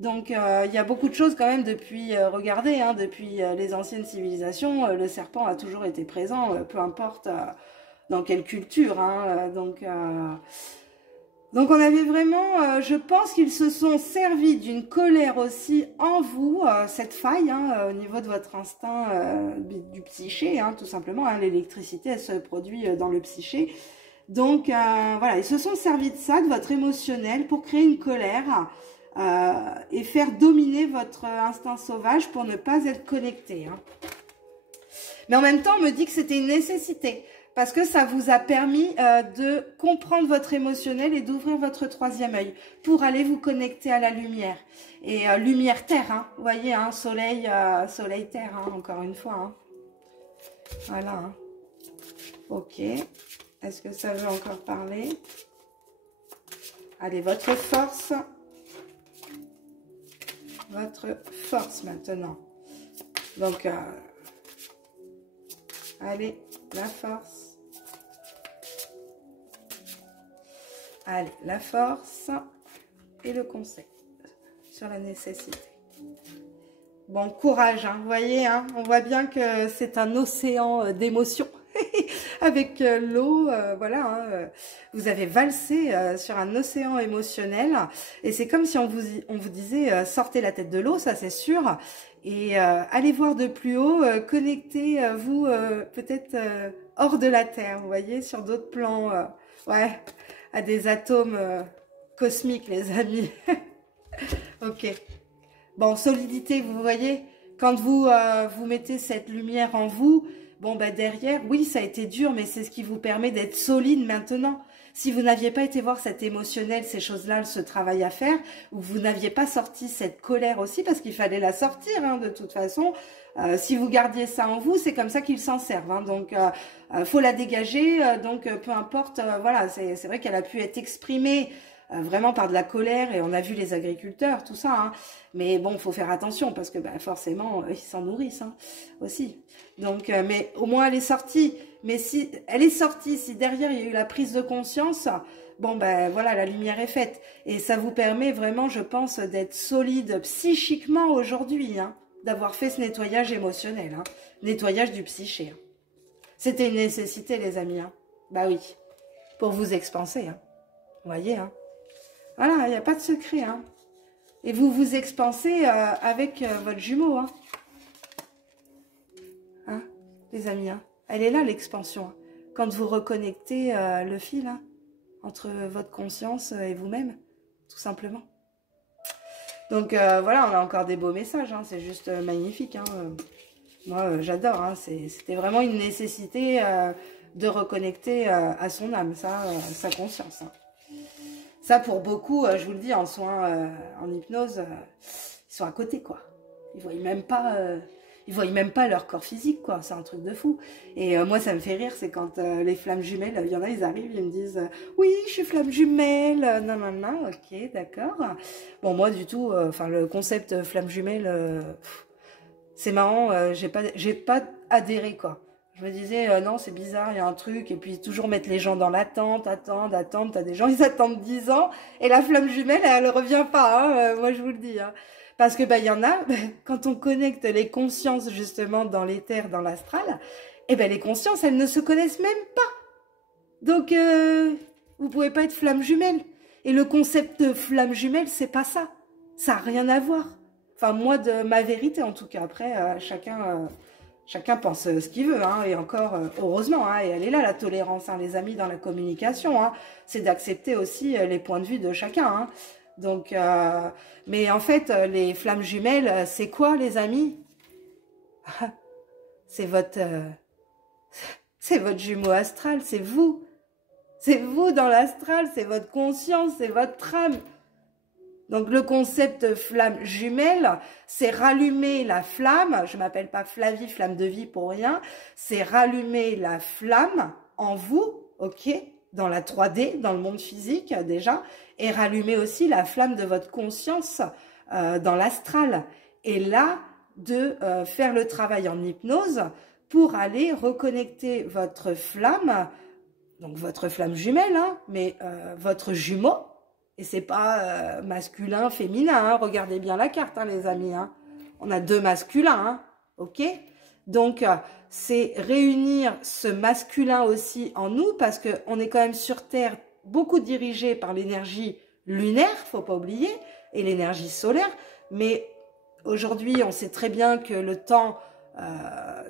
Donc, il y a beaucoup de choses quand même depuis, regardez, hein, depuis les anciennes civilisations, le serpent a toujours été présent, peu importe dans quelle culture. Hein, donc, on avait vraiment, je pense qu'ils se sont servis d'une colère aussi en vous, cette faille, hein, au niveau de votre instinct du psyché, hein, tout simplement. Hein, l'électricité, elle se produit dans le psyché. Donc, voilà, ils se sont servis de ça, de votre émotionnel, pour créer une colère et faire dominer votre instinct sauvage pour ne pas être connecté. Hein. Mais en même temps, on me dit que c'était une nécessité. Parce que ça vous a permis de comprendre votre émotionnel et d'ouvrir votre troisième œil pour aller vous connecter à la lumière. Et lumière-terre, hein, vous voyez, hein, soleil-terre, hein, encore une fois. Hein. Voilà. Hein. Ok. Est-ce que ça veut encore parler? Allez, votre force. Votre force maintenant. Donc, allez, la force. Allez, la force et le conseil sur la nécessité. Bon, courage, hein, vous voyez, hein, on voit bien que c'est un océan d'émotions. Avec l'eau, voilà, hein, vous avez valsé sur un océan émotionnel. Et c'est comme si on vous disait, sortez la tête de l'eau, ça c'est sûr. Et allez voir de plus haut, connectez-vous peut-être hors de la Terre, vous voyez, sur d'autres plans, ouais, à des atomes cosmiques, les amis. Ok. Bon, solidité, vous voyez, quand vous mettez cette lumière en vous, bon, bah derrière, oui, ça a été dur, mais c'est ce qui vous permet d'être solide maintenant. Si vous n'aviez pas été voir cet émotionnel, ces choses-là, ce travail à faire, ou vous n'aviez pas sorti cette colère aussi, parce qu'il fallait la sortir, hein, de toute façon. Si vous gardiez ça en vous, c'est comme ça qu'ils s'en servent. Hein, donc, faut la dégager. Donc, peu importe, voilà, c'est vrai qu'elle a pu être exprimée vraiment par de la colère, et on a vu les agriculteurs, tout ça. Hein. Mais bon, faut faire attention, parce que bah, forcément, ils s'en nourrissent hein, aussi. Donc, mais au moins, elle est sortie. Mais si elle est sortie, si derrière, il y a eu la prise de conscience, bon, ben voilà, la lumière est faite. Et ça vous permet vraiment, je pense, d'être solide psychiquement aujourd'hui, hein, d'avoir fait ce nettoyage émotionnel, hein, nettoyage du psyché. Hein. C'était une nécessité, les amis. Hein. Bah oui, pour vous expanser. Hein. Vous voyez, hein. Voilà, il n'y a pas de secret. Hein. Et vous vous expansez avec votre jumeau. Hein. Hein, les amis, hein. Elle est là, l'expansion. Hein. Quand vous reconnectez le fil hein, entre votre conscience et vous-même, tout simplement. Donc, voilà, on a encore des beaux messages. Hein. C'est juste magnifique. Hein. Moi, j'adore. Hein. C'était vraiment une nécessité de reconnecter à son âme, sa conscience. Hein. Ça, pour beaucoup, je vous le dis, en soins, en hypnose, ils sont à côté, quoi. Ils voient même pas leur corps physique, quoi. C'est un truc de fou. Et moi, ça me fait rire, c'est quand les flammes jumelles, il y en a, ils arrivent, ils me disent oui, je suis flamme jumelle, non, non, non, ok, d'accord. Bon, moi, du tout, enfin, le concept flamme jumelle, c'est marrant, j'ai pas adhéré, quoi. Je me disais, non, c'est bizarre, il y a un truc, et puis toujours mettre les gens dans l'attente, attendre, t'as des gens, ils attendent 10 ans, et la flamme jumelle, elle revient pas, hein, moi je vous le dis. Hein. Parce que, il y en a, quand on connecte les consciences, justement, dans l'éther, dans l'astral, les consciences, elles ne se connaissent même pas. Donc, vous pouvez pas être flamme jumelle. Et le concept de flamme jumelle, c'est pas ça. Ça n'a rien à voir. Enfin, moi, de ma vérité, en tout cas. Après, chacun pense ce qu'il veut, hein, et encore, heureusement, hein, et elle est là, la tolérance, hein, les amis, dans la communication, hein, c'est d'accepter aussi les points de vue de chacun. Hein. Donc, mais en fait, les flammes jumelles, c'est quoi, les amis? C'est votre jumeau astral, c'est vous. C'est vous dans l'astral, c'est votre conscience, c'est votre âme. Donc le concept flamme jumelle, c'est rallumer la flamme, je m'appelle pas Flavie, flamme de vie pour rien, c'est rallumer la flamme en vous, ok, dans la 3D, dans le monde physique déjà, et rallumer aussi la flamme de votre conscience dans l'astral. Et là, de faire le travail en hypnose pour aller reconnecter votre flamme, donc votre flamme jumelle, hein, mais votre jumeau. Et c'est pas masculin, féminin, hein. Regardez bien la carte, hein, les amis. Hein. On a 2 masculins, hein, ok? Donc, c'est réunir ce masculin aussi en nous, parce qu'on est quand même sur Terre beaucoup dirigé par l'énergie lunaire, faut pas oublier, et l'énergie solaire. Mais aujourd'hui, on sait très bien que le temps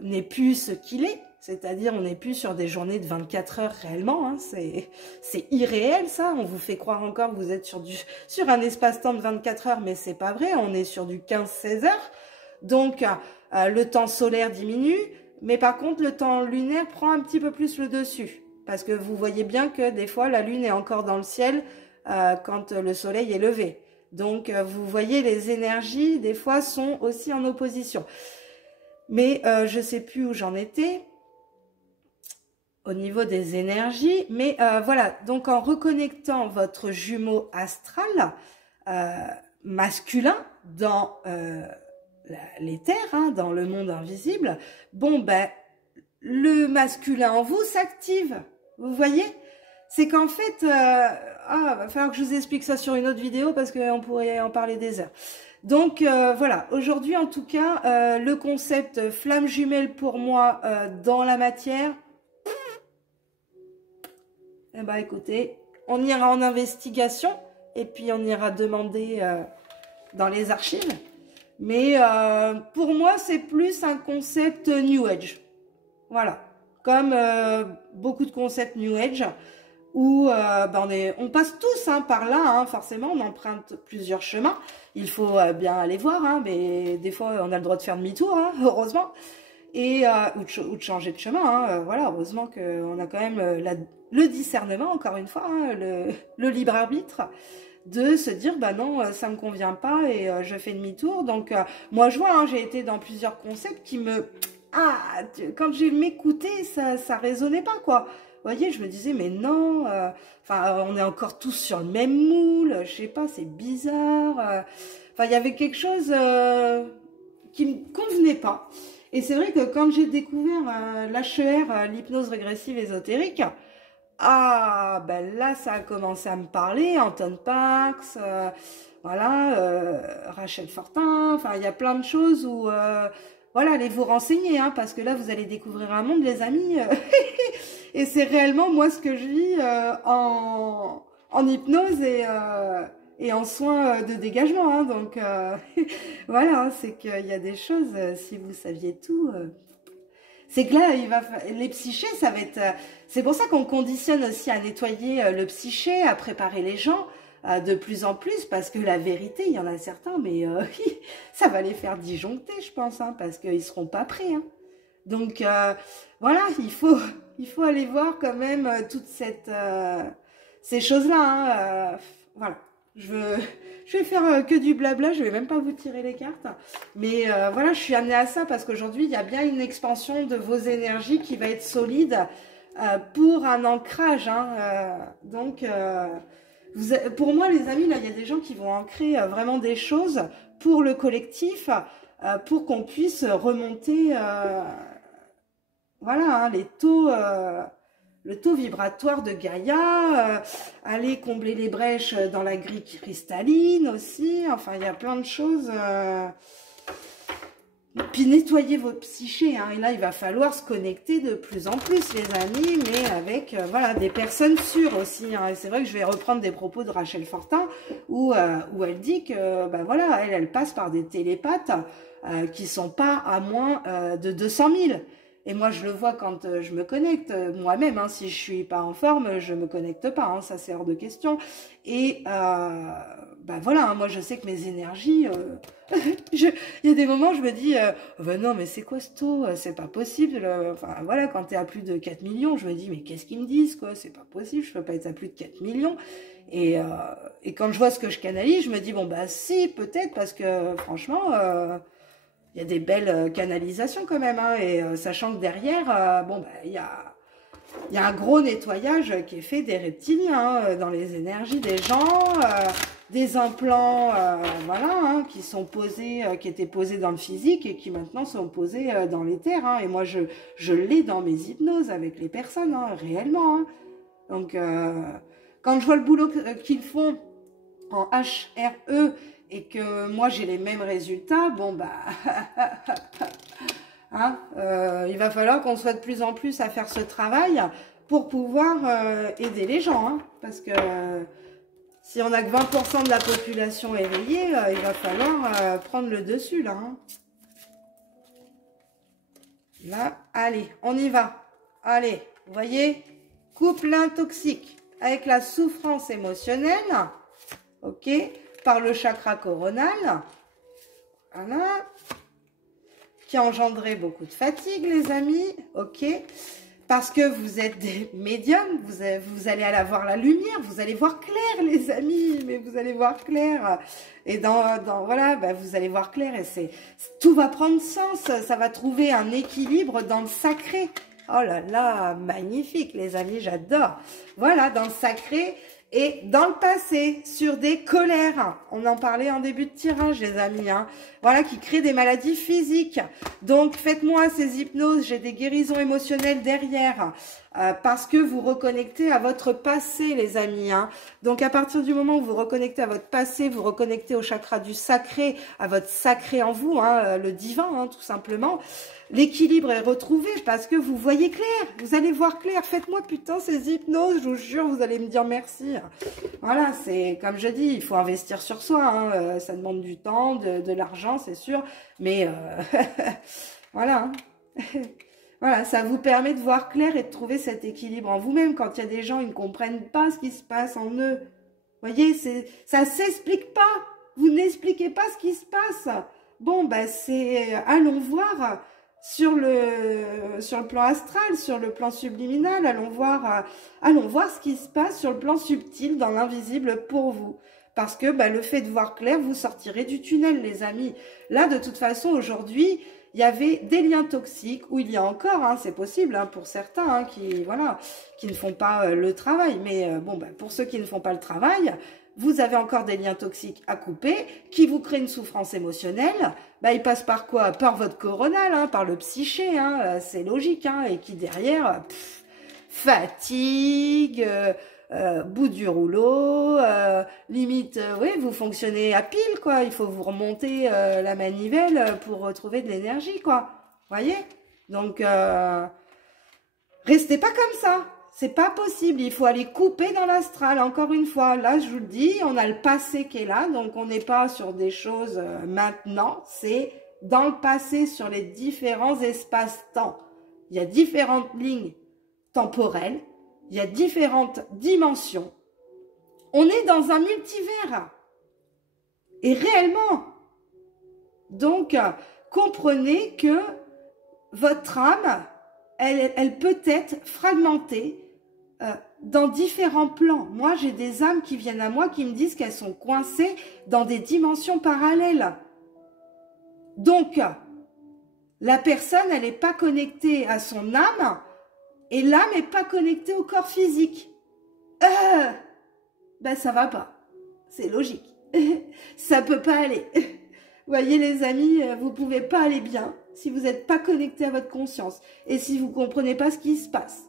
n'est plus ce qu'il est. C'est-à-dire, on n'est plus sur des journées de 24 heures réellement. Hein, c'est irréel, ça. On vous fait croire encore que vous êtes sur un espace-temps de 24 heures, mais c'est pas vrai. On est sur du 15-16 heures. Donc, le temps solaire diminue. Mais par contre, le temps lunaire prend un petit peu plus le dessus. Parce que vous voyez bien que des fois, la lune est encore dans le ciel quand le soleil est levé. Donc, vous voyez, les énergies, des fois, sont aussi en opposition. Mais je sais plus où j'en étais. Au niveau des énergies, mais voilà, donc en reconnectant votre jumeau astral masculin dans l'éther, hein, dans le monde invisible, bon, le masculin en vous s'active, vous voyez? C'est qu'en fait, va falloir que je vous explique ça sur une autre vidéo parce qu'on pourrait en parler des heures. Donc voilà, aujourd'hui en tout cas, le concept flamme jumelle pour moi dans la matière, eh ben, écoutez, on ira en investigation et puis on ira demander dans les archives. Mais pour moi, c'est plus un concept New Age. Voilà. Comme beaucoup de concepts New Age où on passe tous hein, par là, hein, forcément, on emprunte plusieurs chemins. Il faut bien aller voir, hein, mais des fois, on a le droit de faire demi-tour, hein, heureusement. Et, ou de changer de chemin, hein, voilà, heureusement qu'on a quand même le discernement, encore une fois, hein, le libre arbitre, de se dire, non, ça me convient pas et je fais demi-tour. Donc, moi, je vois, hein, j'ai été dans plusieurs concepts qui me... quand j'ai m'écouté, ça résonnait pas, quoi. Vous voyez, je me disais, mais non, on est encore tous sur le même moule, je sais pas, c'est bizarre. Il y avait quelque chose qui me convenait pas. Et c'est vrai que quand j'ai découvert l'HER, l'hypnose régressive ésotérique, là, ça a commencé à me parler, Anton Parks, Rachel Fortin, il y a plein de choses où, allez vous renseigner, hein, parce que là, vous allez découvrir un monde, les amis, et c'est réellement, moi, ce que je vis en hypnose et en soins de dégagement, hein, donc voilà, c'est qu'il y a des choses, si vous saviez tout, c'est que là, les psychés, ça va être, c'est pour ça qu'on conditionne aussi à nettoyer le psyché, à préparer les gens de plus en plus, parce que la vérité, il y en a certains, mais ça va les faire disjoncter, je pense, hein, parce qu'ils seront pas prêts, hein. Donc, voilà, il faut aller voir quand même toutes ces choses-là. Hein, voilà, je vais faire que du blabla, je vais même pas vous tirer les cartes. Mais voilà, je suis amenée à ça parce qu'aujourd'hui, il y a bien une expansion de vos énergies qui va être solide pour un ancrage. Hein, donc, pour moi, les amis, là, il y a des gens qui vont ancrer vraiment des choses pour le collectif, pour qu'on puisse remonter... voilà, hein, le taux vibratoire de Gaïa, aller combler les brèches dans la grille cristalline aussi. Enfin, il y a plein de choses. Puis nettoyer votre psyché. Hein, et là, il va falloir se connecter de plus en plus, les amis, mais avec voilà, des personnes sûres aussi. Hein. Et c'est vrai que je vais reprendre des propos de Rachel Fortin où elle dit que bah, voilà, elle passe par des télépathes qui sont pas à moins de 200 000. Et moi, je le vois quand je me connecte moi-même. Hein, si je suis pas en forme, je me connecte pas. Hein, ça, c'est hors de question. Et bah voilà, hein, moi, je sais que mes énergies... il y a des moments où je me dis bah non, mais c'est quoi ce taux? C'est pas possible. Enfin, voilà, quand tu es à plus de 4 millions, je me dis, mais qu'est-ce qu'ils me disent, quoi? C'est pas possible, je peux pas être à plus de 4 millions. Et quand je vois ce que je canalise, je me dis, bon, bah si, peut-être, parce que franchement... il y a des belles canalisations quand même, hein, et sachant que derrière, bon, bah, il y a un gros nettoyage qui est fait des reptiliens hein, dans les énergies des gens, des implants, voilà, hein, qui sont posés, qui étaient posés dans le physique et qui maintenant sont posés dans l'éther. Hein, et moi, je l'ai dans mes hypnoses avec les personnes, hein, réellement. Hein. Donc, quand je vois le boulot qu'ils font en HRE, et que moi j'ai les mêmes résultats, bon bah, hein, il va falloir qu'on soit de plus en plus à faire ce travail pour pouvoir aider les gens, hein, parce que si on n'a que 20% de la population éveillée, il va falloir prendre le dessus là. Hein. Là, allez, on y va. Allez, vous voyez, couple toxique avec la souffrance émotionnelle, ok, par le chakra coronal, voilà, qui a engendré beaucoup de fatigue, les amis, ok, parce que vous êtes des médiums, vous allez aller voir la lumière, vous allez voir clair, les amis, mais vous allez voir clair, et voilà, bah, vous allez voir clair, et tout va prendre sens, ça va trouver un équilibre dans le sacré. Oh là là, magnifique, les amis, j'adore. Voilà, dans le sacré, et dans le passé, sur des colères, on en parlait en début de tirage, les amis, hein, voilà, qui créent des maladies physiques. Donc, faites-moi ces hypnoses, j'ai des guérisons émotionnelles derrière, parce que vous reconnectez à votre passé, les amis. Hein. Donc, à partir du moment où vous reconnectez à votre passé, vous reconnectez au chakra du sacré, à votre sacré en vous, hein, le divin, hein, tout simplement. L'équilibre est retrouvé parce que vous voyez clair, vous allez voir clair. Faites-moi putain ces hypnoses, je vous jure, vous allez me dire merci. Voilà, c'est comme je dis, il faut investir sur soi. Hein. Ça demande du temps, de l'argent, c'est sûr. Mais voilà. Voilà, ça vous permet de voir clair et de trouver cet équilibre en vous-même quand il y a des gens qui ne comprennent pas ce qui se passe en eux. Vous voyez, ça ne s'explique pas. Vous n'expliquez pas ce qui se passe. Bon, ben allons voir sur le plan astral, sur le plan subliminal, allons voir ce qui se passe sur le plan subtil, dans l'invisible pour vous. Parce que le fait de voir clair, vous sortirez du tunnel, les amis. Là, de toute façon, aujourd'hui, il y avait des liens toxiques, ou il y a encore, hein, c'est possible hein, pour certains hein, qui ne font pas le travail. Mais pour ceux qui ne font pas le travail, vous avez encore des liens toxiques à couper, qui vous créent une souffrance émotionnelle. Ils passent par quoi? Par votre coronal, hein, par le psyché, hein, c'est logique. Hein, et qui derrière, fatigue, bout du rouleau, limite, oui, vous fonctionnez à pile, quoi. Il faut vous remonter la manivelle pour retrouver de l'énergie, quoi. Voyez? Donc, restez pas comme ça. C'est pas possible, il faut aller couper dans l'astral, encore une fois. Là, je vous le dis, on a le passé qui est là, donc on n'est pas sur des choses maintenant, c'est dans le passé, sur les différents espaces-temps. Il y a différentes lignes temporelles, il y a différentes dimensions. On est dans un multivers. Et réellement. Donc, comprenez que votre âme, elle peut être fragmentée dans différents plans. Moi, j'ai des âmes qui viennent à moi qui me disent qu'elles sont coincées dans des dimensions parallèles. Donc, la personne, elle n'est pas connectée à son âme et l'âme n'est pas connectée au corps physique. Ben, ça va pas. C'est logique. Ça peut pas aller. Voyez les amis, vous pouvez pas aller bien si vous n'êtes pas connecté à votre conscience et si vous comprenez pas ce qui se passe.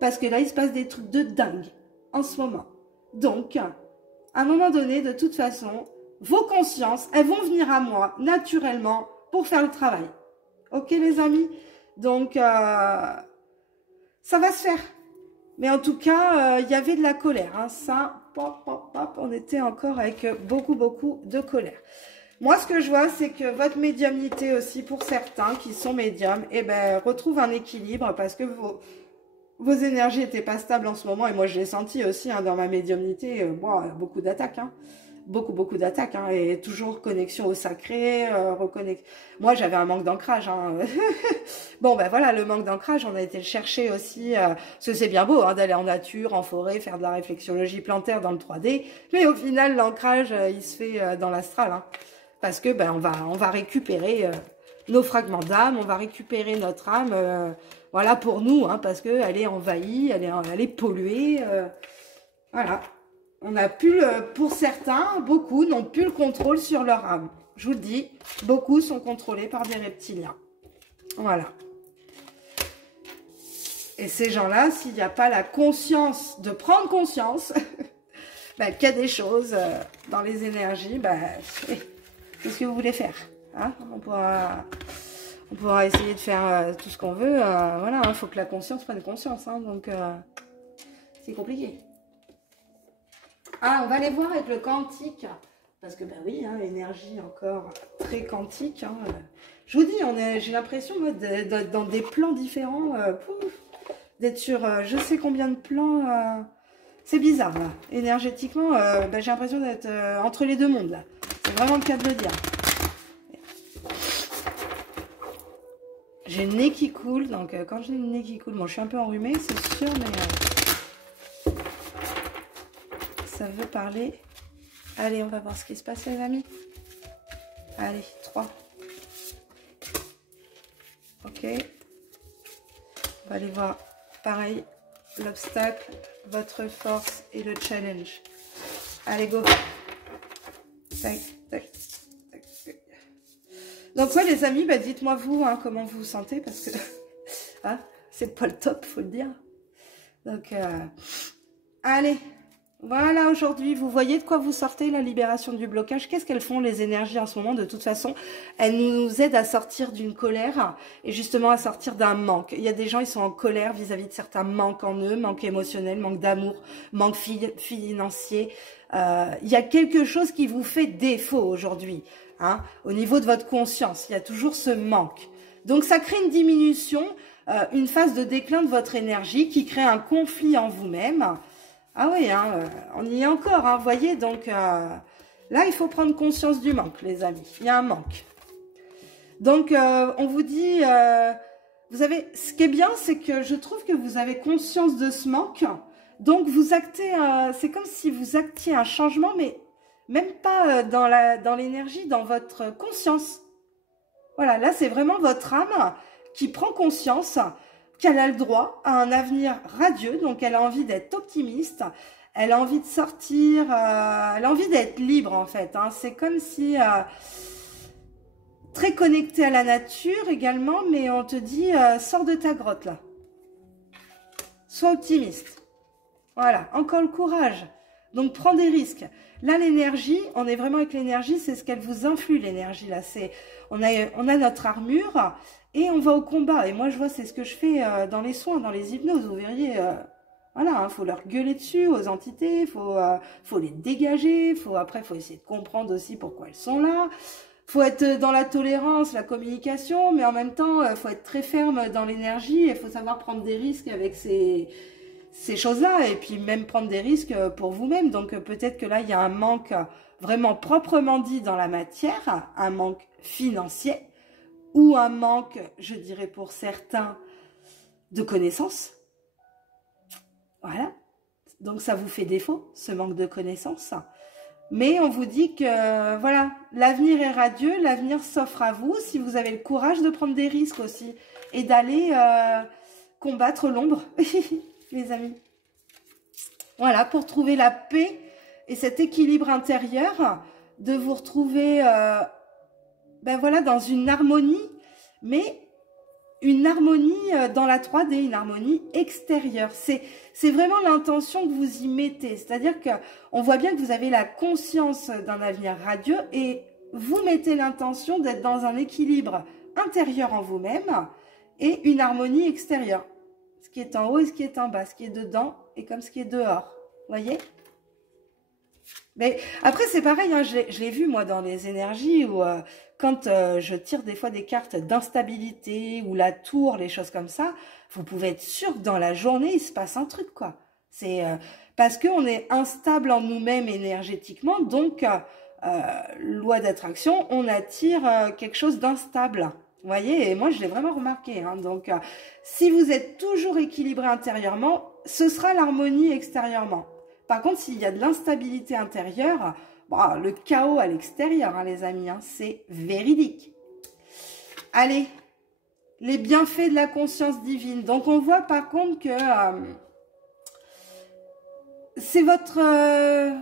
Parce que là, il se passe des trucs de dingue en ce moment. Donc, à un moment donné, de toute façon, vos consciences, elles vont venir à moi naturellement pour faire le travail. Ok les amis? Donc, ça va se faire. Mais en tout cas, il y avait de la colère. Hein. Ça, on était encore avec beaucoup de colère. Moi, ce que je vois, c'est que votre médiumnité aussi, pour certains qui sont médiums, eh ben, retrouve un équilibre parce que vos énergies n'étaient pas stables en ce moment. Et moi, je l'ai senti aussi hein, dans ma médiumnité. Beaucoup d'attaques. Hein. Beaucoup d'attaques. Hein, et toujours connexion au sacré. Moi, j'avais un manque d'ancrage. Hein. Bon, ben voilà, le manque d'ancrage, on a été le chercher aussi. Parce que c'est bien beau hein, d'aller en nature, en forêt, faire de la réflexologie plantaire dans le 3D. Mais au final, l'ancrage, il se fait dans l'astral. Hein. Parce que ben, on va récupérer nos fragments d'âme, on va récupérer notre âme, voilà, pour nous, hein, parce qu'elle est envahie, elle est polluée. Voilà. On a pu, pour certains, beaucoup n'ont plus le contrôle sur leur âme. Je vous le dis, beaucoup sont contrôlés par des reptiliens. Voilà. Et ces gens-là, s'il n'y a pas la conscience, de prendre conscience, ben, qu'il y a des choses dans les énergies, ben, qu'est-ce que vous voulez faire hein? On pourra essayer de faire tout ce qu'on veut. Voilà, il faut que la conscience prenne conscience. Hein, donc, c'est compliqué. Ah, on va aller voir avec le quantique. Parce que, ben oui, hein, l'énergie encore très quantique. Hein, je vous dis, j'ai l'impression d'être dans des plans différents. D'être sur je sais combien de plans. C'est bizarre, là. Énergétiquement, ben, j'ai l'impression d'être entre les deux mondes, là. C'est vraiment le cas de le dire. J'ai le nez qui coule, donc quand j'ai le nez qui coule, bon, je suis un peu enrhumée, c'est sûr, mais ça veut parler. Allez, on va voir ce qui se passe, les amis. Allez, 3. Ok. On va aller voir, pareil, l'obstacle, votre force et le challenge. Allez, go. Tac, tac, tac, tac. Donc, ouais, les amis, bah, dites-moi vous hein, comment vous vous sentez, parce que hein, c'est pas le top, faut le dire. Donc, allez, voilà, aujourd'hui, vous voyez de quoi vous sortez, la libération du blocage. Qu'est-ce qu'elles font, les énergies, en ce moment? De toute façon, elles nous aident à sortir d'une colère et justement à sortir d'un manque. Il y a des gens, ils sont en colère vis-à-vis de certains manques en eux, manque émotionnel, manque d'amour, manque financier. Il y a quelque chose qui vous fait défaut aujourd'hui. Hein, au niveau de votre conscience, il y a toujours ce manque. Donc, ça crée une diminution, une phase de déclin de votre énergie qui crée un conflit en vous-même. Ah oui, hein, on y est encore, hein, vous voyez. Donc, là, il faut prendre conscience du manque, les amis. Il y a un manque. Donc, on vous dit, vous avez, ce qui est bien, c'est que je trouve que vous avez conscience de ce manque. Donc, vous actez, c'est comme si vous actiez un changement, mais même pas dans l'énergie, dans votre conscience. Voilà, là, c'est vraiment votre âme qui prend conscience qu'elle a le droit à un avenir radieux. Donc, elle a envie d'être optimiste. Elle a envie de sortir. Elle a envie d'être libre, en fait. Hein. C'est comme si... très connectée à la nature également, mais on te dit, sors de ta grotte, là. Sois optimiste. Voilà, encore le courage. Donc, prends des risques. Là, l'énergie, on est vraiment avec l'énergie, c'est ce qu'elle vous influe, l'énergie, là. On a notre armure et on va au combat. Et moi, je vois, c'est ce que je fais dans les soins, dans les hypnoses. Vous verriez, voilà, hein, faut leur gueuler dessus aux entités, faut les dégager, après, faut essayer de comprendre aussi pourquoi elles sont là. Faut être dans la tolérance, la communication, mais en même temps, faut être très ferme dans l'énergie et faut savoir prendre des risques avec ces choses-là, et puis même prendre des risques pour vous-même. Donc peut-être que là, il y a un manque vraiment proprement dit dans la matière, un manque financier, ou un manque, je dirais pour certains, de connaissances. Voilà. Donc ça vous fait défaut, ce manque de connaissances. Mais on vous dit que, voilà, l'avenir est radieux, l'avenir s'offre à vous si vous avez le courage de prendre des risques aussi et d'aller combattre l'ombre, les amis. Voilà, pour trouver la paix et cet équilibre intérieur, de vous retrouver ben voilà, dans une harmonie, mais une harmonie dans la 3D, une harmonie extérieure. C'est vraiment l'intention que vous y mettez. C'est-à-dire qu'on voit bien que vous avez la conscience d'un avenir radieux et vous mettez l'intention d'être dans un équilibre intérieur en vous-même et une harmonie extérieure. Ce qui est en haut et ce qui est en bas, ce qui est dedans et comme ce qui est dehors. Vous voyez ? Mais après, c'est pareil, hein, je l'ai vu moi dans les énergies où quand je tire des fois des cartes d'instabilité ou la tour, les choses comme ça, vous pouvez être sûr que dans la journée, il se passe un truc, quoi. C'est parce qu'on est instable en nous-mêmes énergétiquement, donc loi d'attraction, on attire quelque chose d'instable. Vous voyez, et moi je l'ai vraiment remarqué. Hein, donc, si vous êtes toujours équilibré intérieurement, ce sera l'harmonie extérieurement. Par contre, s'il y a de l'instabilité intérieure, bon, le chaos à l'extérieur, hein, les amis, hein, c'est véridique. Allez, les bienfaits de la conscience divine. Donc, on voit par contre que c'est votre...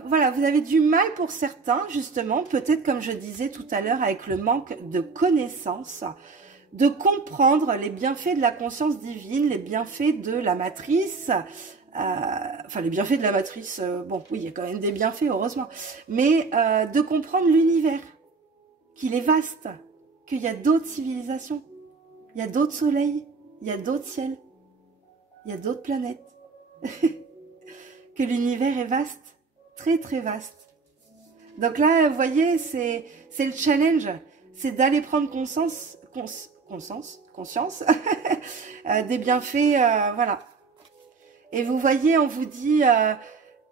voilà, vous avez du mal pour certains, justement, peut-être comme je disais tout à l'heure, avec le manque de connaissances, de comprendre les bienfaits de la conscience divine, les bienfaits de la matrice... enfin, les bienfaits de la matrice, bon, oui, il y a quand même des bienfaits, heureusement, mais de comprendre l'univers, qu'il est vaste, qu'il y a d'autres civilisations, il y a d'autres soleils, il y a d'autres ciels, il y a d'autres planètes, que l'univers est vaste, très très vaste. Donc là, vous voyez, c'est le challenge, c'est d'aller prendre conscience des bienfaits, voilà. Et vous voyez, on vous dit,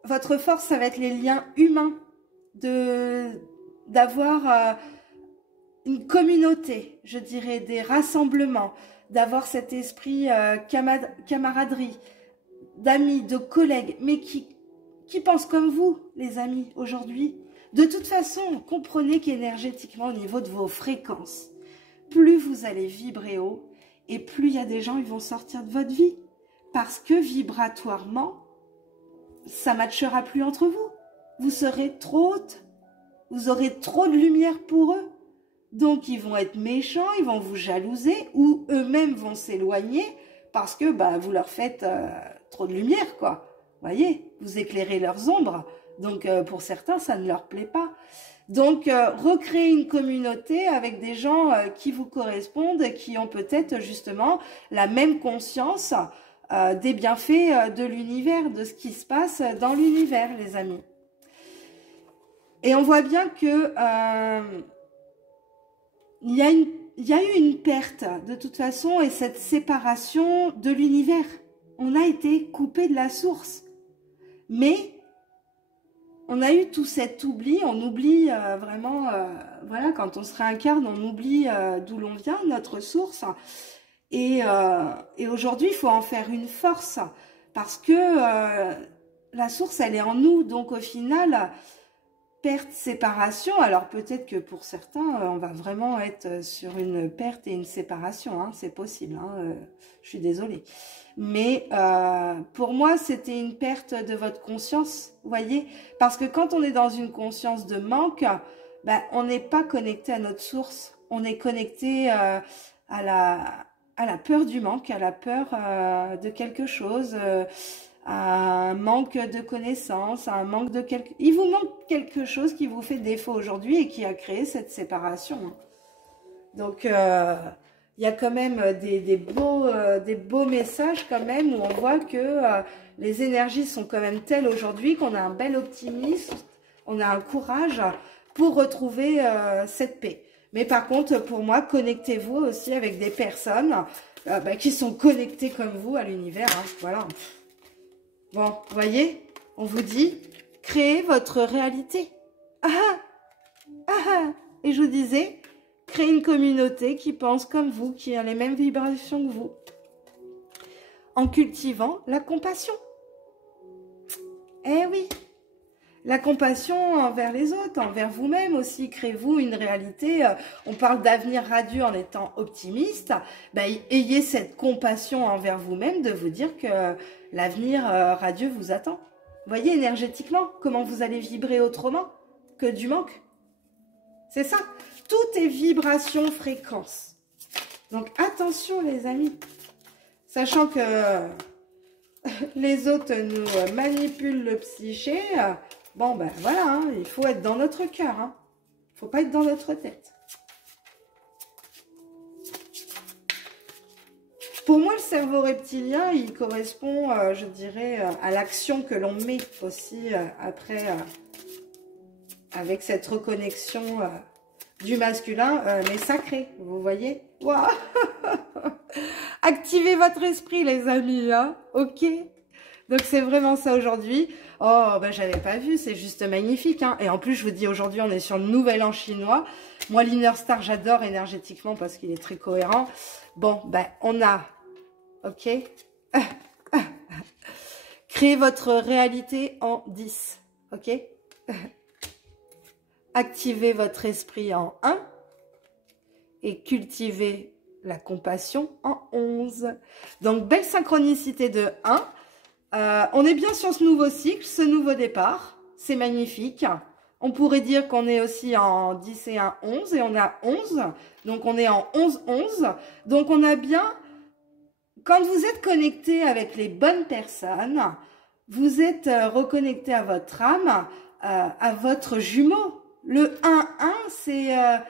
votre force, ça va être les liens humains, d'avoir une communauté, je dirais, des rassemblements, d'avoir cet esprit camaraderie, d'amis, de collègues, mais qui pensent comme vous, les amis, aujourd'hui. De toute façon, comprenez qu'énergétiquement, au niveau de vos fréquences, plus vous allez vibrer haut, et plus il y a des gens qui vont sortir de votre vie. Parce que vibratoirement, ça ne matchera plus entre vous. Vous serez trop haute. Vous aurez trop de lumière pour eux. Donc, ils vont être méchants, ils vont vous jalouser ou eux-mêmes vont s'éloigner parce que bah, vous leur faites trop de lumière, quoi. Vous voyez, vous éclairez leurs ombres. Donc, pour certains, ça ne leur plaît pas. Donc, recréer une communauté avec des gens qui vous correspondent, qui ont peut-être justement la même conscience des bienfaits de l'univers, de ce qui se passe dans l'univers, les amis. Et on voit bien que il y a eu une perte, de toute façon, et cette séparation de l'univers. On a été coupé de la source. Mais on a eu tout cet oubli, on oublie vraiment, voilà, quand on se réincarne, on oublie d'où l'on vient, notre source. Et aujourd'hui, il faut en faire une force parce que la source, elle est en nous. Donc, au final, perte, séparation. Alors, peut-être que pour certains, on va vraiment être sur une perte et une séparation. Hein, c'est possible. Hein, je suis désolée. Mais pour moi, c'était une perte de votre conscience, vous voyez. Parce que quand on est dans une conscience de manque, ben, on n'est pas connecté à notre source. On est connecté à la peur du manque, à la peur de quelque chose, à un manque de connaissances, à un manque de quelque... Il vous manque quelque chose qui vous fait défaut aujourd'hui et qui a créé cette séparation. Donc, il y a quand même des beaux messages quand même où on voit que les énergies sont quand même telles aujourd'hui qu'on a un bel optimisme, on a un courage pour retrouver cette paix. Mais par contre, pour moi, connectez-vous aussi avec des personnes qui sont connectées comme vous à l'univers. Hein, voilà. Bon, vous voyez, on vous dit, créez votre réalité. Ah ah, ah ah. Et je vous disais, créer une communauté qui pense comme vous, qui a les mêmes vibrations que vous, en cultivant la compassion. Eh oui, la compassion envers les autres, envers vous-même aussi. Créez-vous une réalité. On parle d'avenir radieux en étant optimiste. Ben, ayez cette compassion envers vous-même de vous dire que l'avenir radieux vous attend. Voyez énergétiquement comment vous allez vibrer autrement que du manque. C'est ça. Tout est vibration, fréquence. Donc attention les amis. Sachant que les autres nous manipulent le psyché. Bon, ben voilà, hein, il faut être dans notre cœur. Hein. Il ne faut pas être dans notre tête. Pour moi, le cerveau reptilien, il correspond, je dirais, à l'action que l'on met aussi après, avec cette reconnexion du masculin, mais sacré, vous voyez. Waouh. Activez votre esprit, les amis, hein, ok. Donc, c'est vraiment ça aujourd'hui. Oh, ben, j'avais pas vu, c'est juste magnifique, hein. Et en plus, je vous dis, aujourd'hui, on est sur le nouvel an chinois. Moi, l'Inner Star, j'adore énergétiquement parce qu'il est très cohérent. Bon, ben, on a, ok. Créez votre réalité en 10, ok. Activez votre esprit en 1 et cultivez la compassion en 11. Donc, belle synchronicité de 1. On est bien sur ce nouveau cycle, ce nouveau départ. C'est magnifique. On pourrait dire qu'on est aussi en 10 et un 11 et on est à 11. Donc, on est en 11-11. Donc, on a bien... Quand vous êtes connecté avec les bonnes personnes, vous êtes reconnecté à votre âme, à votre jumeau. Le 1-1,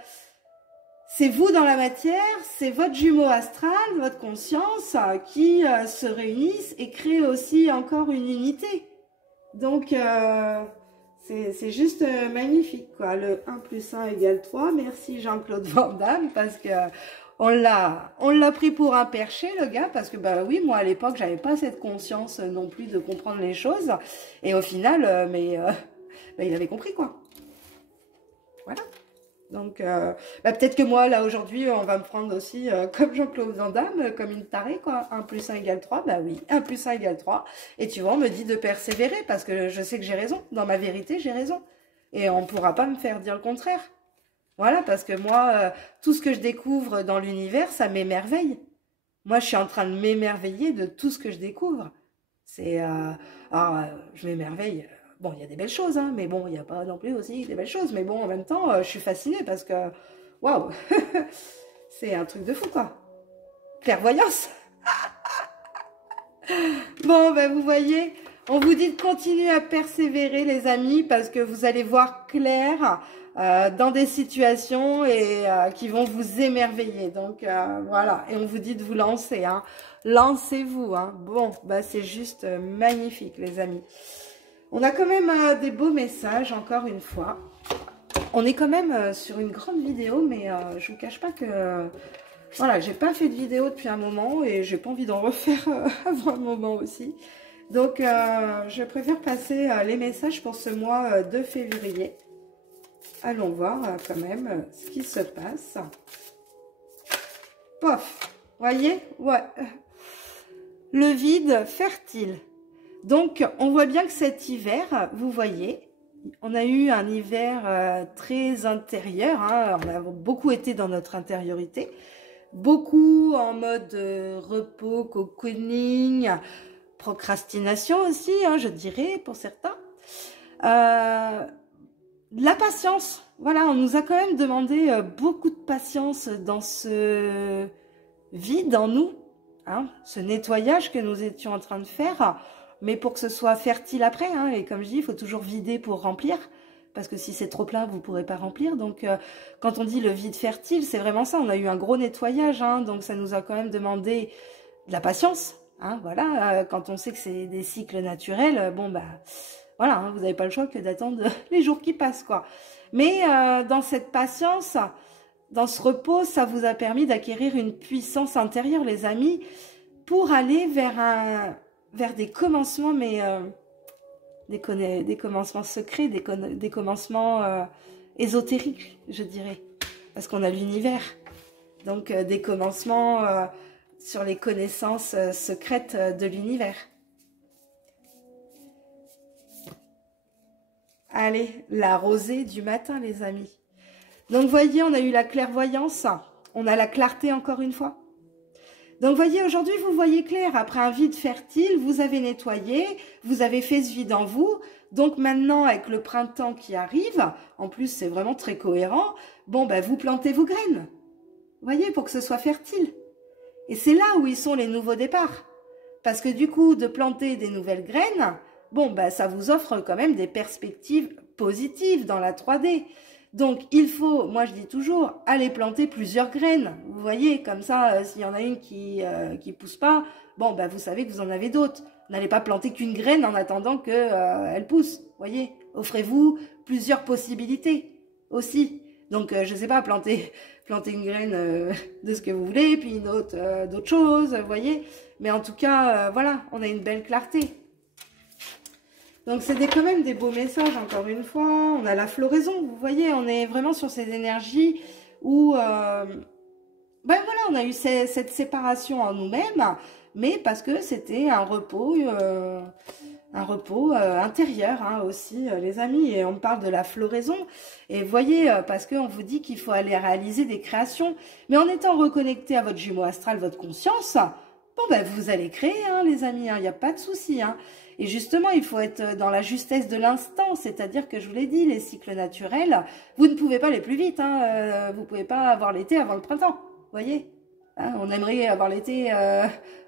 c'est vous dans la matière, c'est votre jumeau astral, votre conscience qui se réunissent et créent aussi encore une unité. Donc, c'est juste magnifique, quoi. Le 1 plus 1 égale 3. Merci Jean-Claude Van Damme, parce que on l'a pris pour un perché, le gars, parce que, bah oui, moi, à l'époque, j'avais pas cette conscience non plus de comprendre les choses. Et au final, bah, il avait compris, quoi. Voilà. Donc, bah, peut-être que moi, là, aujourd'hui, on va me prendre aussi, comme Jean-Claude Van Damme, comme une tarée, quoi. 1 plus 1 égale 3, bah oui, 1 plus 1 égale 3. Et tu vois, on me dit de persévérer, parce que je sais que j'ai raison. Dans ma vérité, j'ai raison. Et on ne pourra pas me faire dire le contraire. Voilà, parce que moi, tout ce que je découvre dans l'univers, ça m'émerveille. Moi, je suis en train de m'émerveiller de tout ce que je découvre. C'est... je m'émerveille... Bon, il y a des belles choses, hein, mais bon, il n'y a pas non plus aussi des belles choses. Mais bon, en même temps, je suis fascinée parce que, waouh, c'est un truc de fou, quoi. Clairvoyance. Bon, ben, vous voyez, on vous dit de continuer à persévérer, les amis, parce que vous allez voir clair dans des situations et qui vont vous émerveiller. Donc, voilà. Et on vous dit de vous lancer, hein. Lancez-vous, hein. Bon, ben, c'est juste magnifique, les amis. On a quand même des beaux messages, encore une fois. On est quand même sur une grande vidéo, mais je ne vous cache pas que... voilà, j'ai pas fait de vidéo depuis un moment et j'ai pas envie d'en refaire avant un moment aussi. Donc, je préfère passer les messages pour ce mois de février. Allons voir quand même ce qui se passe. Pof, voyez, ouais. Le vide fertile. Donc, on voit bien que cet hiver, vous voyez, on a eu un hiver très intérieur, hein, on a beaucoup été dans notre intériorité, beaucoup en mode repos, cocooning, procrastination aussi, hein, je dirais, pour certains. La patience, voilà, on nous a quand même demandé beaucoup de patience dans ce vide en nous, hein, ce nettoyage que nous étions en train de faire. Mais pour que ce soit fertile après, hein, et comme je dis, il faut toujours vider pour remplir, parce que si c'est trop plein, vous ne pourrez pas remplir. Donc, quand on dit le vide fertile, c'est vraiment ça. On a eu un gros nettoyage, hein, donc ça nous a quand même demandé de la patience. Hein, voilà, quand on sait que c'est des cycles naturels, bon, bah, voilà, hein, vous n'avez pas le choix que d'attendre les jours qui passent, quoi. Mais dans cette patience, dans ce repos, ça vous a permis d'acquérir une puissance intérieure, les amis, pour aller vers des commencements, mais des commencements secrets, des commencements ésotériques, je dirais. parce qu'on a l'univers. Donc, des commencements sur les connaissances secrètes de l'univers. Allez, la rosée du matin, les amis. Donc, voyez, on a eu la clairvoyance. On a la clarté encore une fois. Donc, voyez, aujourd'hui, vous voyez clair. Après un vide fertile, vous avez nettoyé, vous avez fait ce vide en vous. Donc, maintenant, avec le printemps qui arrive, en plus, c'est vraiment très cohérent, bon, ben, vous plantez vos graines. Voyez, pour que ce soit fertile. Et c'est là où ils sont les nouveaux départs. Parce que du coup, de planter des nouvelles graines, bon, ben, ça vous offre quand même des perspectives positives dans la 3D. Donc, il faut, moi je dis toujours, aller planter plusieurs graines. Vous voyez, comme ça, s'il y en a une qui pousse pas, bon, ben, vous savez que vous en avez d'autres. N'allez pas planter qu'une graine en attendant qu'elle pousse. Vous voyez, offrez-vous plusieurs possibilités aussi. Donc, je sais pas, planter une graine de ce que vous voulez, puis une autre d'autre chose, vous voyez. Mais en tout cas, voilà, on a une belle clarté. Donc, c'est quand même des beaux messages, encore une fois. On a la floraison, vous voyez, on est vraiment sur ces énergies où, ben voilà, on a eu cette séparation en nous-mêmes, mais parce que c'était un repos intérieur hein, aussi, les amis. Et on parle de la floraison. Et voyez, parce qu'on vous dit qu'il faut aller réaliser des créations. Mais en étant reconnecté à votre jumeau astral, votre conscience, bon, ben, vous allez créer, hein, les amis. Il n'y a pas de souci, hein. Et justement, il faut être dans la justesse de l'instant, c'est-à-dire que je vous l'ai dit, les cycles naturels, vous ne pouvez pas aller plus vite, hein, vous ne pouvez pas avoir l'été avant le printemps, vous voyez, hein, on aimerait avoir l'été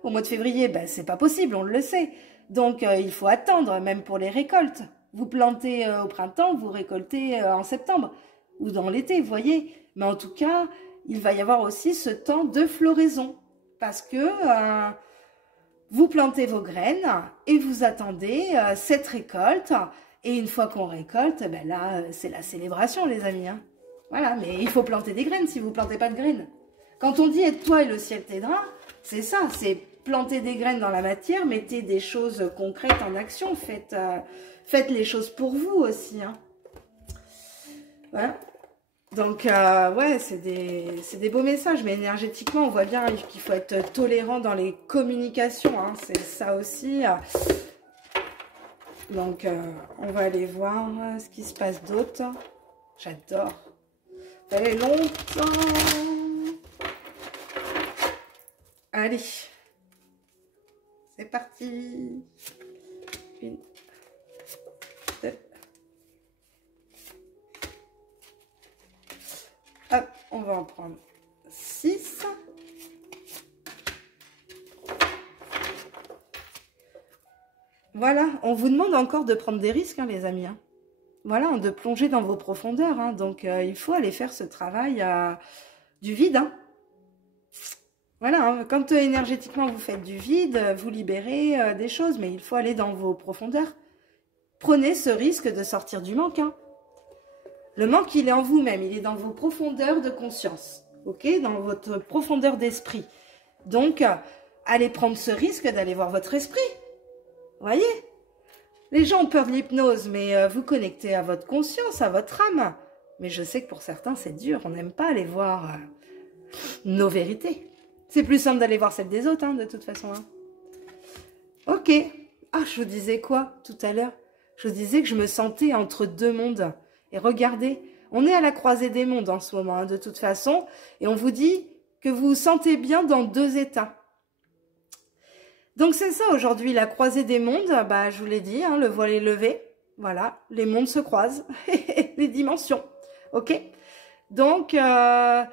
au mois de février, ben c'est pas possible, on le sait, donc il faut attendre, même pour les récoltes, vous plantez au printemps, vous récoltez en septembre, ou dans l'été, vous voyez, mais en tout cas, il va y avoir aussi ce temps de floraison, parce que... vous plantez vos graines et vous attendez cette récolte. Et une fois qu'on récolte, ben là, c'est la célébration, les amis. Hein. Voilà, mais il faut planter des graines si vous ne plantez pas de graines. Quand on dit « aide-toi et le ciel t'aidera », c'est ça, c'est planter des graines dans la matière, mettez des choses concrètes en action, faites les choses pour vous aussi. Hein. Voilà. Donc, ouais, c'est des beaux messages, mais énergétiquement, on voit bien qu'il faut être tolérant dans les communications, hein, c'est ça aussi. Donc, on va aller voir ce qui se passe d'autre. J'adore. Ça fait longtemps. Allez. C'est parti. Une, deux. Hop, on va en prendre 6. Voilà, on vous demande encore de prendre des risques, hein, les amis. Hein. Voilà, de plonger dans vos profondeurs. Hein. Donc, il faut aller faire ce travail du vide. Hein. Voilà, hein. Quand énergétiquement vous faites du vide, vous libérez des choses, mais il faut aller dans vos profondeurs. Prenez ce risque de sortir du manque. Hein. Le manque, il est en vous-même, il est dans vos profondeurs de conscience, ok, dans votre profondeur d'esprit. Donc, allez prendre ce risque d'aller voir votre esprit. Voyez, les gens ont peur de l'hypnose, mais vous connectez à votre conscience, à votre âme. Mais je sais que pour certains, c'est dur, on n'aime pas aller voir nos vérités. C'est plus simple d'aller voir celles des autres, hein, de toute façon. Hein. Ok. Ah, je vous disais quoi tout à l'heure? Je vous disais que je me sentais entre deux mondes. Et regardez, on est à la croisée des mondes en ce moment, hein, de toute façon. Et on vous dit que vous vous sentez bien dans deux états. Donc c'est ça aujourd'hui, la croisée des mondes. Bah, je vous l'ai dit, hein, le voile est levé. Voilà, les mondes se croisent. Les dimensions. Ok. Donc, un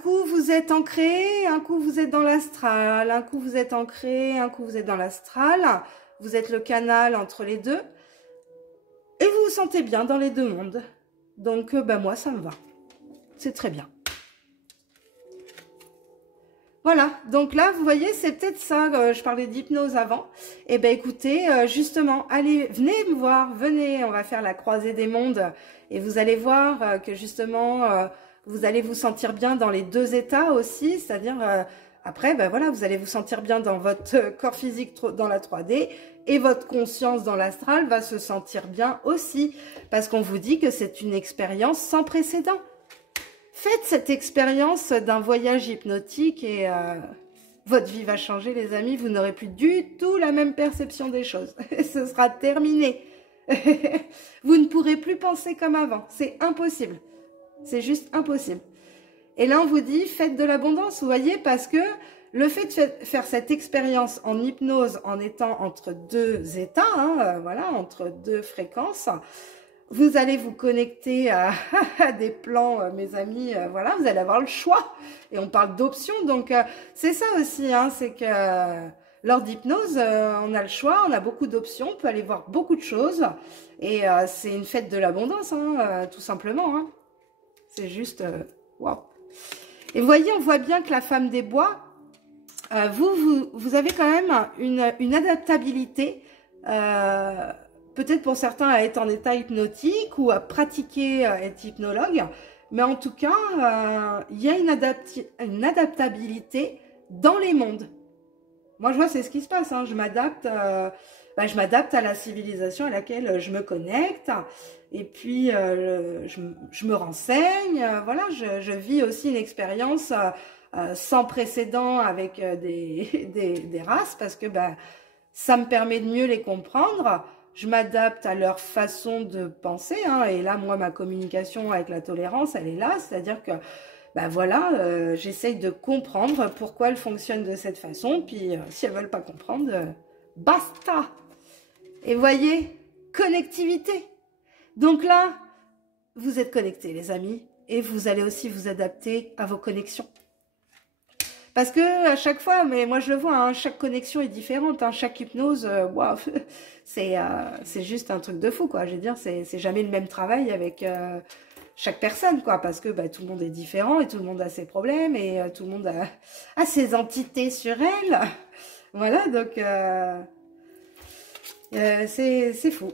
coup vous êtes ancré, un coup vous êtes dans l'astral. Un coup vous êtes ancré, un coup vous êtes dans l'astral. Vous êtes le canal entre les deux. Et vous vous sentez bien dans les deux mondes. Donc, ben moi, ça me va. C'est très bien. Voilà. Donc là, vous voyez, c'est peut-être ça. Je parlais d'hypnose avant. Eh bien, écoutez, justement, allez, venez me voir. Venez, on va faire la croisée des mondes. Et vous allez voir que justement, vous allez vous sentir bien dans les deux états aussi. C'est-à-dire, après, ben voilà, vous allez vous sentir bien dans votre corps physique dans la 3D. Et votre conscience dans l'astral va se sentir bien aussi. Parce qu'on vous dit que c'est une expérience sans précédent. Faites cette expérience d'un voyage hypnotique et votre vie va changer, les amis. Vous n'aurez plus du tout la même perception des choses. Ce sera terminé. Vous ne pourrez plus penser comme avant. C'est impossible. C'est juste impossible. Et là, on vous dit, faites de l'abondance, vous voyez, parce que le fait de faire cette expérience en hypnose en étant entre deux états, hein, voilà, entre deux fréquences, vous allez vous connecter à des plans, mes amis, voilà, vous allez avoir le choix. Et on parle d'options, donc c'est ça aussi, hein, c'est que lors d'hypnose, on a le choix, on a beaucoup d'options, on peut aller voir beaucoup de choses. Et c'est une fête de l'abondance, hein, tout simplement. Hein. C'est juste, waouh. Et vous voyez, on voit bien que la femme des bois, vous avez quand même une adaptabilité, peut-être pour certains à être en état hypnotique ou à pratiquer être hypnologue, mais en tout cas, il y a une adaptabilité dans les mondes. Moi, je vois, c'est ce qui se passe. Hein. Je m'adapte à la civilisation à laquelle je me connecte. Et puis, je me renseigne. Voilà, je vis aussi une expérience sans précédent avec des races parce que ça me permet de mieux les comprendre. Je m'adapte à leur façon de penser. Hein, et là, moi, ma communication avec la tolérance, elle est là. C'est-à-dire que voilà, j'essaye de comprendre pourquoi elles fonctionnent de cette façon. Puis, si elles ne veulent pas comprendre, basta. Et voyez, connectivité. Donc là, vous êtes connectés, les amis. Et vous allez aussi vous adapter à vos connexions. Parce que à chaque fois, mais moi je le vois, hein, chaque connexion est différente. Hein, chaque hypnose, wow, c'est juste un truc de fou, quoi. Je veux dire, c'est jamais le même travail avec... chaque personne, quoi, parce que tout le monde est différent et tout le monde a ses problèmes et tout le monde a ses entités sur elle. Voilà, donc c'est fou.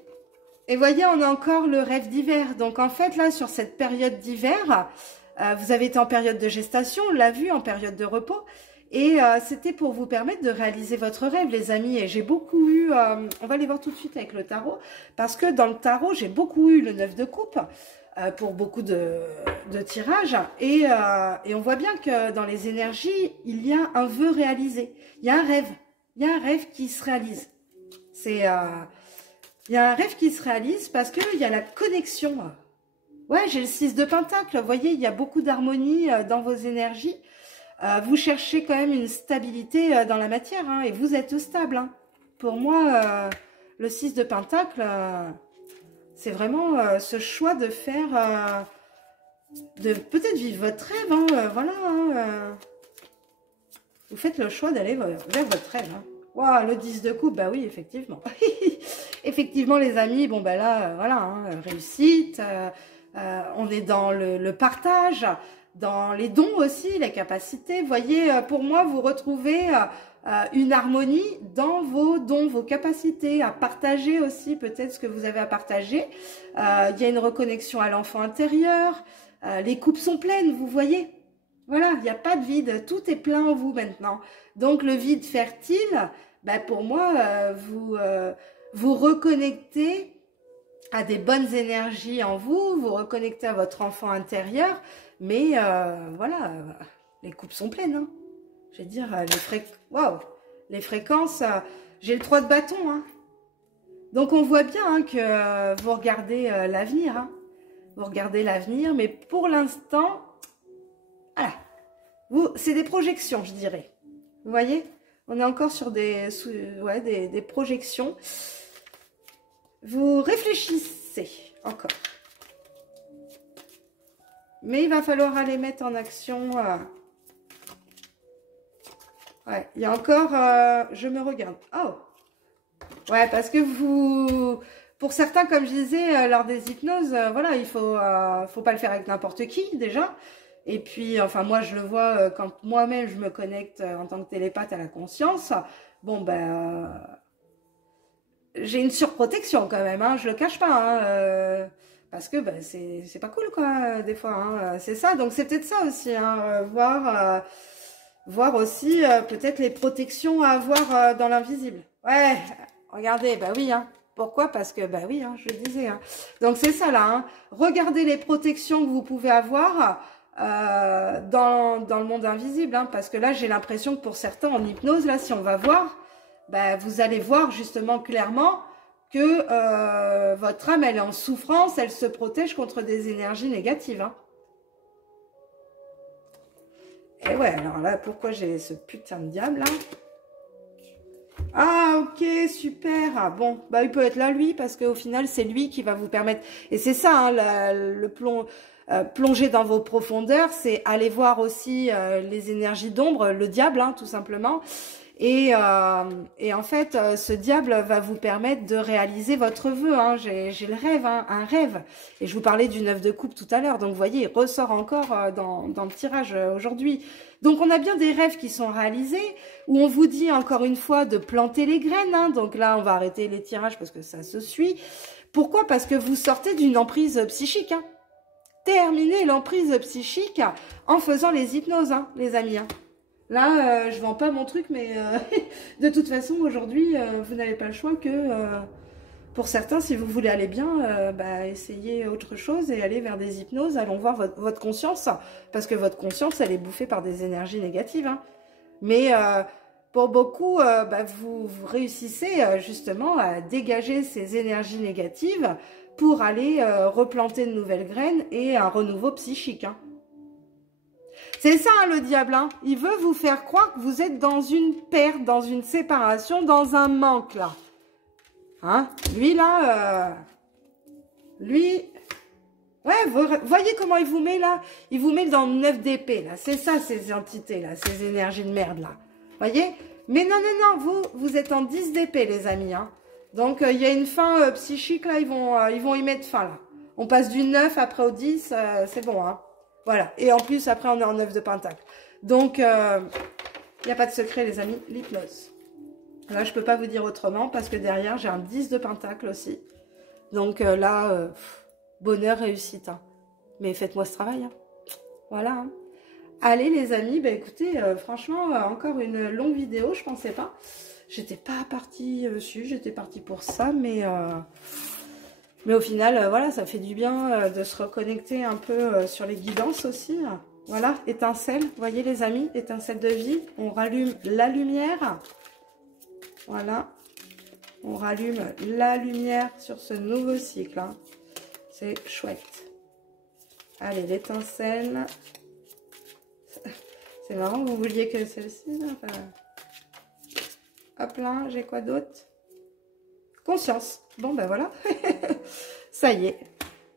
Et voyez, on a encore le rêve d'hiver. Donc en fait, là, sur cette période d'hiver, vous avez été en période de gestation, on l'a vu, en période de repos. Et c'était pour vous permettre de réaliser votre rêve, les amis. Et j'ai beaucoup eu, on va aller voir tout de suite avec le tarot, parce que dans le tarot, j'ai beaucoup eu le 9 de coupe. Pour beaucoup de tirages. Et on voit bien que dans les énergies, il y a un vœu réalisé. Il y a un rêve. Il y a un rêve qui se réalise. Il y a un rêve qui se réalise parce qu'il y a la connexion. Ouais, j'ai le 6 de Pentacle. Vous voyez, il y a beaucoup d'harmonie dans vos énergies. Vous cherchez quand même une stabilité dans la matière. Hein, et vous êtes stable. Hein. Pour moi, le 6 de Pentacle... c'est vraiment ce choix de faire, de peut-être vivre votre rêve, hein, voilà. Hein, vous faites le choix d'aller vers votre rêve. Hein. Wow, le 10 de coupe, bah oui, effectivement. Effectivement, les amis, bon, là, voilà, hein, réussite, on est dans le partage, dans les dons aussi, les capacités. Vous voyez, pour moi, vous retrouvez... une harmonie dans vos dons, vos capacités, à partager aussi peut-être ce que vous avez à partager. Il y a une reconnexion à l'enfant intérieur. Les coupes sont pleines, vous voyez. Voilà, il n'y a pas de vide. Tout est plein en vous maintenant. Donc, le vide fertile, pour moi, vous reconnectez à des bonnes énergies en vous. Vous reconnectez à votre enfant intérieur. Mais, voilà, les coupes sont pleines, hein. Je vais dire, les fréquences, j'ai le 3 de bâton. Hein. Donc, on voit bien hein, que vous regardez l'avenir. Hein. Vous regardez l'avenir, mais pour l'instant, voilà. C'est des projections, je dirais. Vous voyez? On est encore sur des projections. Vous réfléchissez encore. Mais il va falloir aller mettre en action... Ouais, il y a encore, je me regarde. Oh, ouais, parce que pour certains, comme je disais, lors des hypnoses, voilà, il faut pas le faire avec n'importe qui, déjà. Et puis, enfin, moi, je le vois quand moi-même, je me connecte en tant que télépathe à la conscience. Bon, j'ai une surprotection quand même, hein, je le cache pas, hein, parce que c'est pas cool, quoi, des fois. Hein, c'est ça, donc c'est peut-être ça aussi, hein, voir aussi peut-être les protections à avoir dans l'invisible. Ouais, regardez, oui, hein. Pourquoi? Parce que, oui, hein, je le disais. Hein. Donc, c'est ça, là. Hein. Regardez les protections que vous pouvez avoir dans le monde invisible, hein, parce que là, j'ai l'impression que pour certains, en hypnose, là, si on va voir, bah, vous allez voir justement clairement que votre âme, elle est en souffrance, elle se protège contre des énergies négatives. Hein. Et ouais, alors là, pourquoi j'ai ce putain de diable, là? Ah, ok, super. Ah, bon, bah, il peut être là, lui, parce qu'au final, c'est lui qui va vous permettre... Et c'est ça, hein, plonger dans vos profondeurs, c'est aller voir aussi les énergies d'ombre, le diable, hein, tout simplement. Et en fait, ce diable va vous permettre de réaliser votre vœu. Hein. J'ai le rêve, hein, un rêve. Et je vous parlais du 9 de coupe tout à l'heure. Donc, vous voyez, il ressort encore dans le tirage aujourd'hui. Donc, on a bien des rêves qui sont réalisés, où on vous dit encore une fois de planter les graines. Hein. Donc là, on va arrêter les tirages parce que ça se suit. Pourquoi? Parce que vous sortez d'une emprise psychique. Hein. Terminez l'emprise psychique en faisant les hypnoses, hein, les amis. Hein. Là, je vends pas mon truc, mais de toute façon, aujourd'hui, vous n'avez pas le choix que, pour certains, si vous voulez aller bien, bah, essayez autre chose et allez vers des hypnoses. Allons voir votre conscience, parce que votre conscience, elle est bouffée par des énergies négatives. Hein. Mais pour beaucoup, bah, vous réussissez justement à dégager ces énergies négatives pour aller replanter de nouvelles graines et un renouveau psychique. Hein. C'est ça, hein, le diable. Hein. Il veut vous faire croire que vous êtes dans une perte, dans une séparation, dans un manque, là. Hein? Lui, là, lui... Ouais, vous voyez comment il vous met, là? Il vous met dans le 9 d'épée, là. C'est ça, ces entités, là, ces énergies de merde, là. Voyez? Mais non, non, non, vous êtes en 10 d'épée, les amis. Hein. Donc, il y a une fin psychique, là, ils vont y mettre fin, là. On passe du 9 après au 10, c'est bon, hein. Voilà. Et en plus, après, on est en 9 de pentacle. Donc, il n'y a pas de secret, les amis. L'hypnose. Là, je ne peux pas vous dire autrement parce que derrière, j'ai un 10 de pentacle aussi. Donc là, bonheur, réussite. Hein. Mais faites-moi ce travail. Hein. Voilà. Hein. Allez, les amis. Bah, écoutez, franchement, encore une longue vidéo. Je ne pensais pas. J'étais pas partie dessus. J'étais partie pour ça. Mais au final, voilà, ça fait du bien de se reconnecter un peu sur les guidances aussi. Voilà, étincelle, vous voyez les amis, étincelle de vie. On rallume la lumière. Voilà, on rallume la lumière sur ce nouveau cycle. Hein. C'est chouette. Allez, l'étincelle. C'est marrant, vous vouliez que celle-ci. Enfin... Hop là, j'ai quoi d'autre? Conscience. Bon, ben voilà. Ça y est.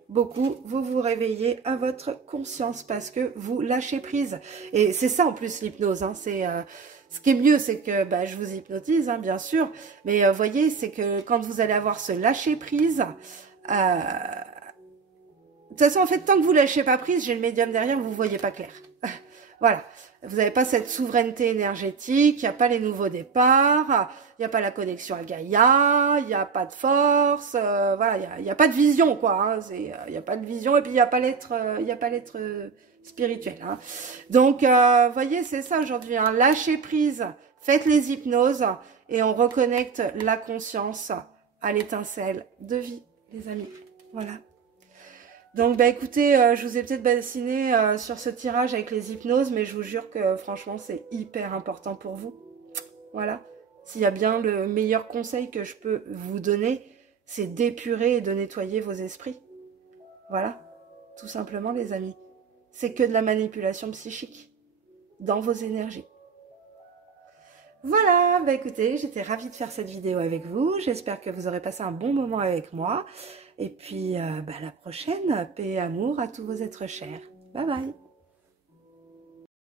Beaucoup, vous vous réveillez à votre conscience parce que vous lâchez prise. Et c'est ça en plus l'hypnose. Hein, c'est ce qui est mieux, c'est que bah, je vous hypnotise, hein, bien sûr. Mais voyez, c'est que quand vous allez avoir ce lâcher prise, de toute façon, en fait, tant que vous lâchez pas prise, j'ai le médium derrière, vous voyez pas clair. Voilà. Vous n'avez pas cette souveraineté énergétique, il n'y a pas les nouveaux départs, il n'y a pas la connexion à Gaïa, il n'y a pas de force, voilà, il n'y a pas de vision, quoi. Hein, il n'y a pas de vision et puis il n'y a pas l'être spirituel. Hein. Donc, voyez, c'est ça aujourd'hui, hein, lâchez prise, faites les hypnoses et on reconnecte la conscience à l'étincelle de vie, les amis. Voilà. Donc, bah, écoutez, je vous ai peut-être bassiné sur ce tirage avec les hypnoses, mais je vous jure que franchement, c'est hyper important pour vous. Voilà. S'il y a bien le meilleur conseil que je peux vous donner, c'est d'épurer et de nettoyer vos esprits. Voilà. Tout simplement, les amis. C'est que de la manipulation psychique dans vos énergies. Voilà, bah écoutez, j'étais ravie de faire cette vidéo avec vous. J'espère que vous aurez passé un bon moment avec moi. Et puis, bah, à la prochaine. Paix et amour à tous vos êtres chers. Bye bye.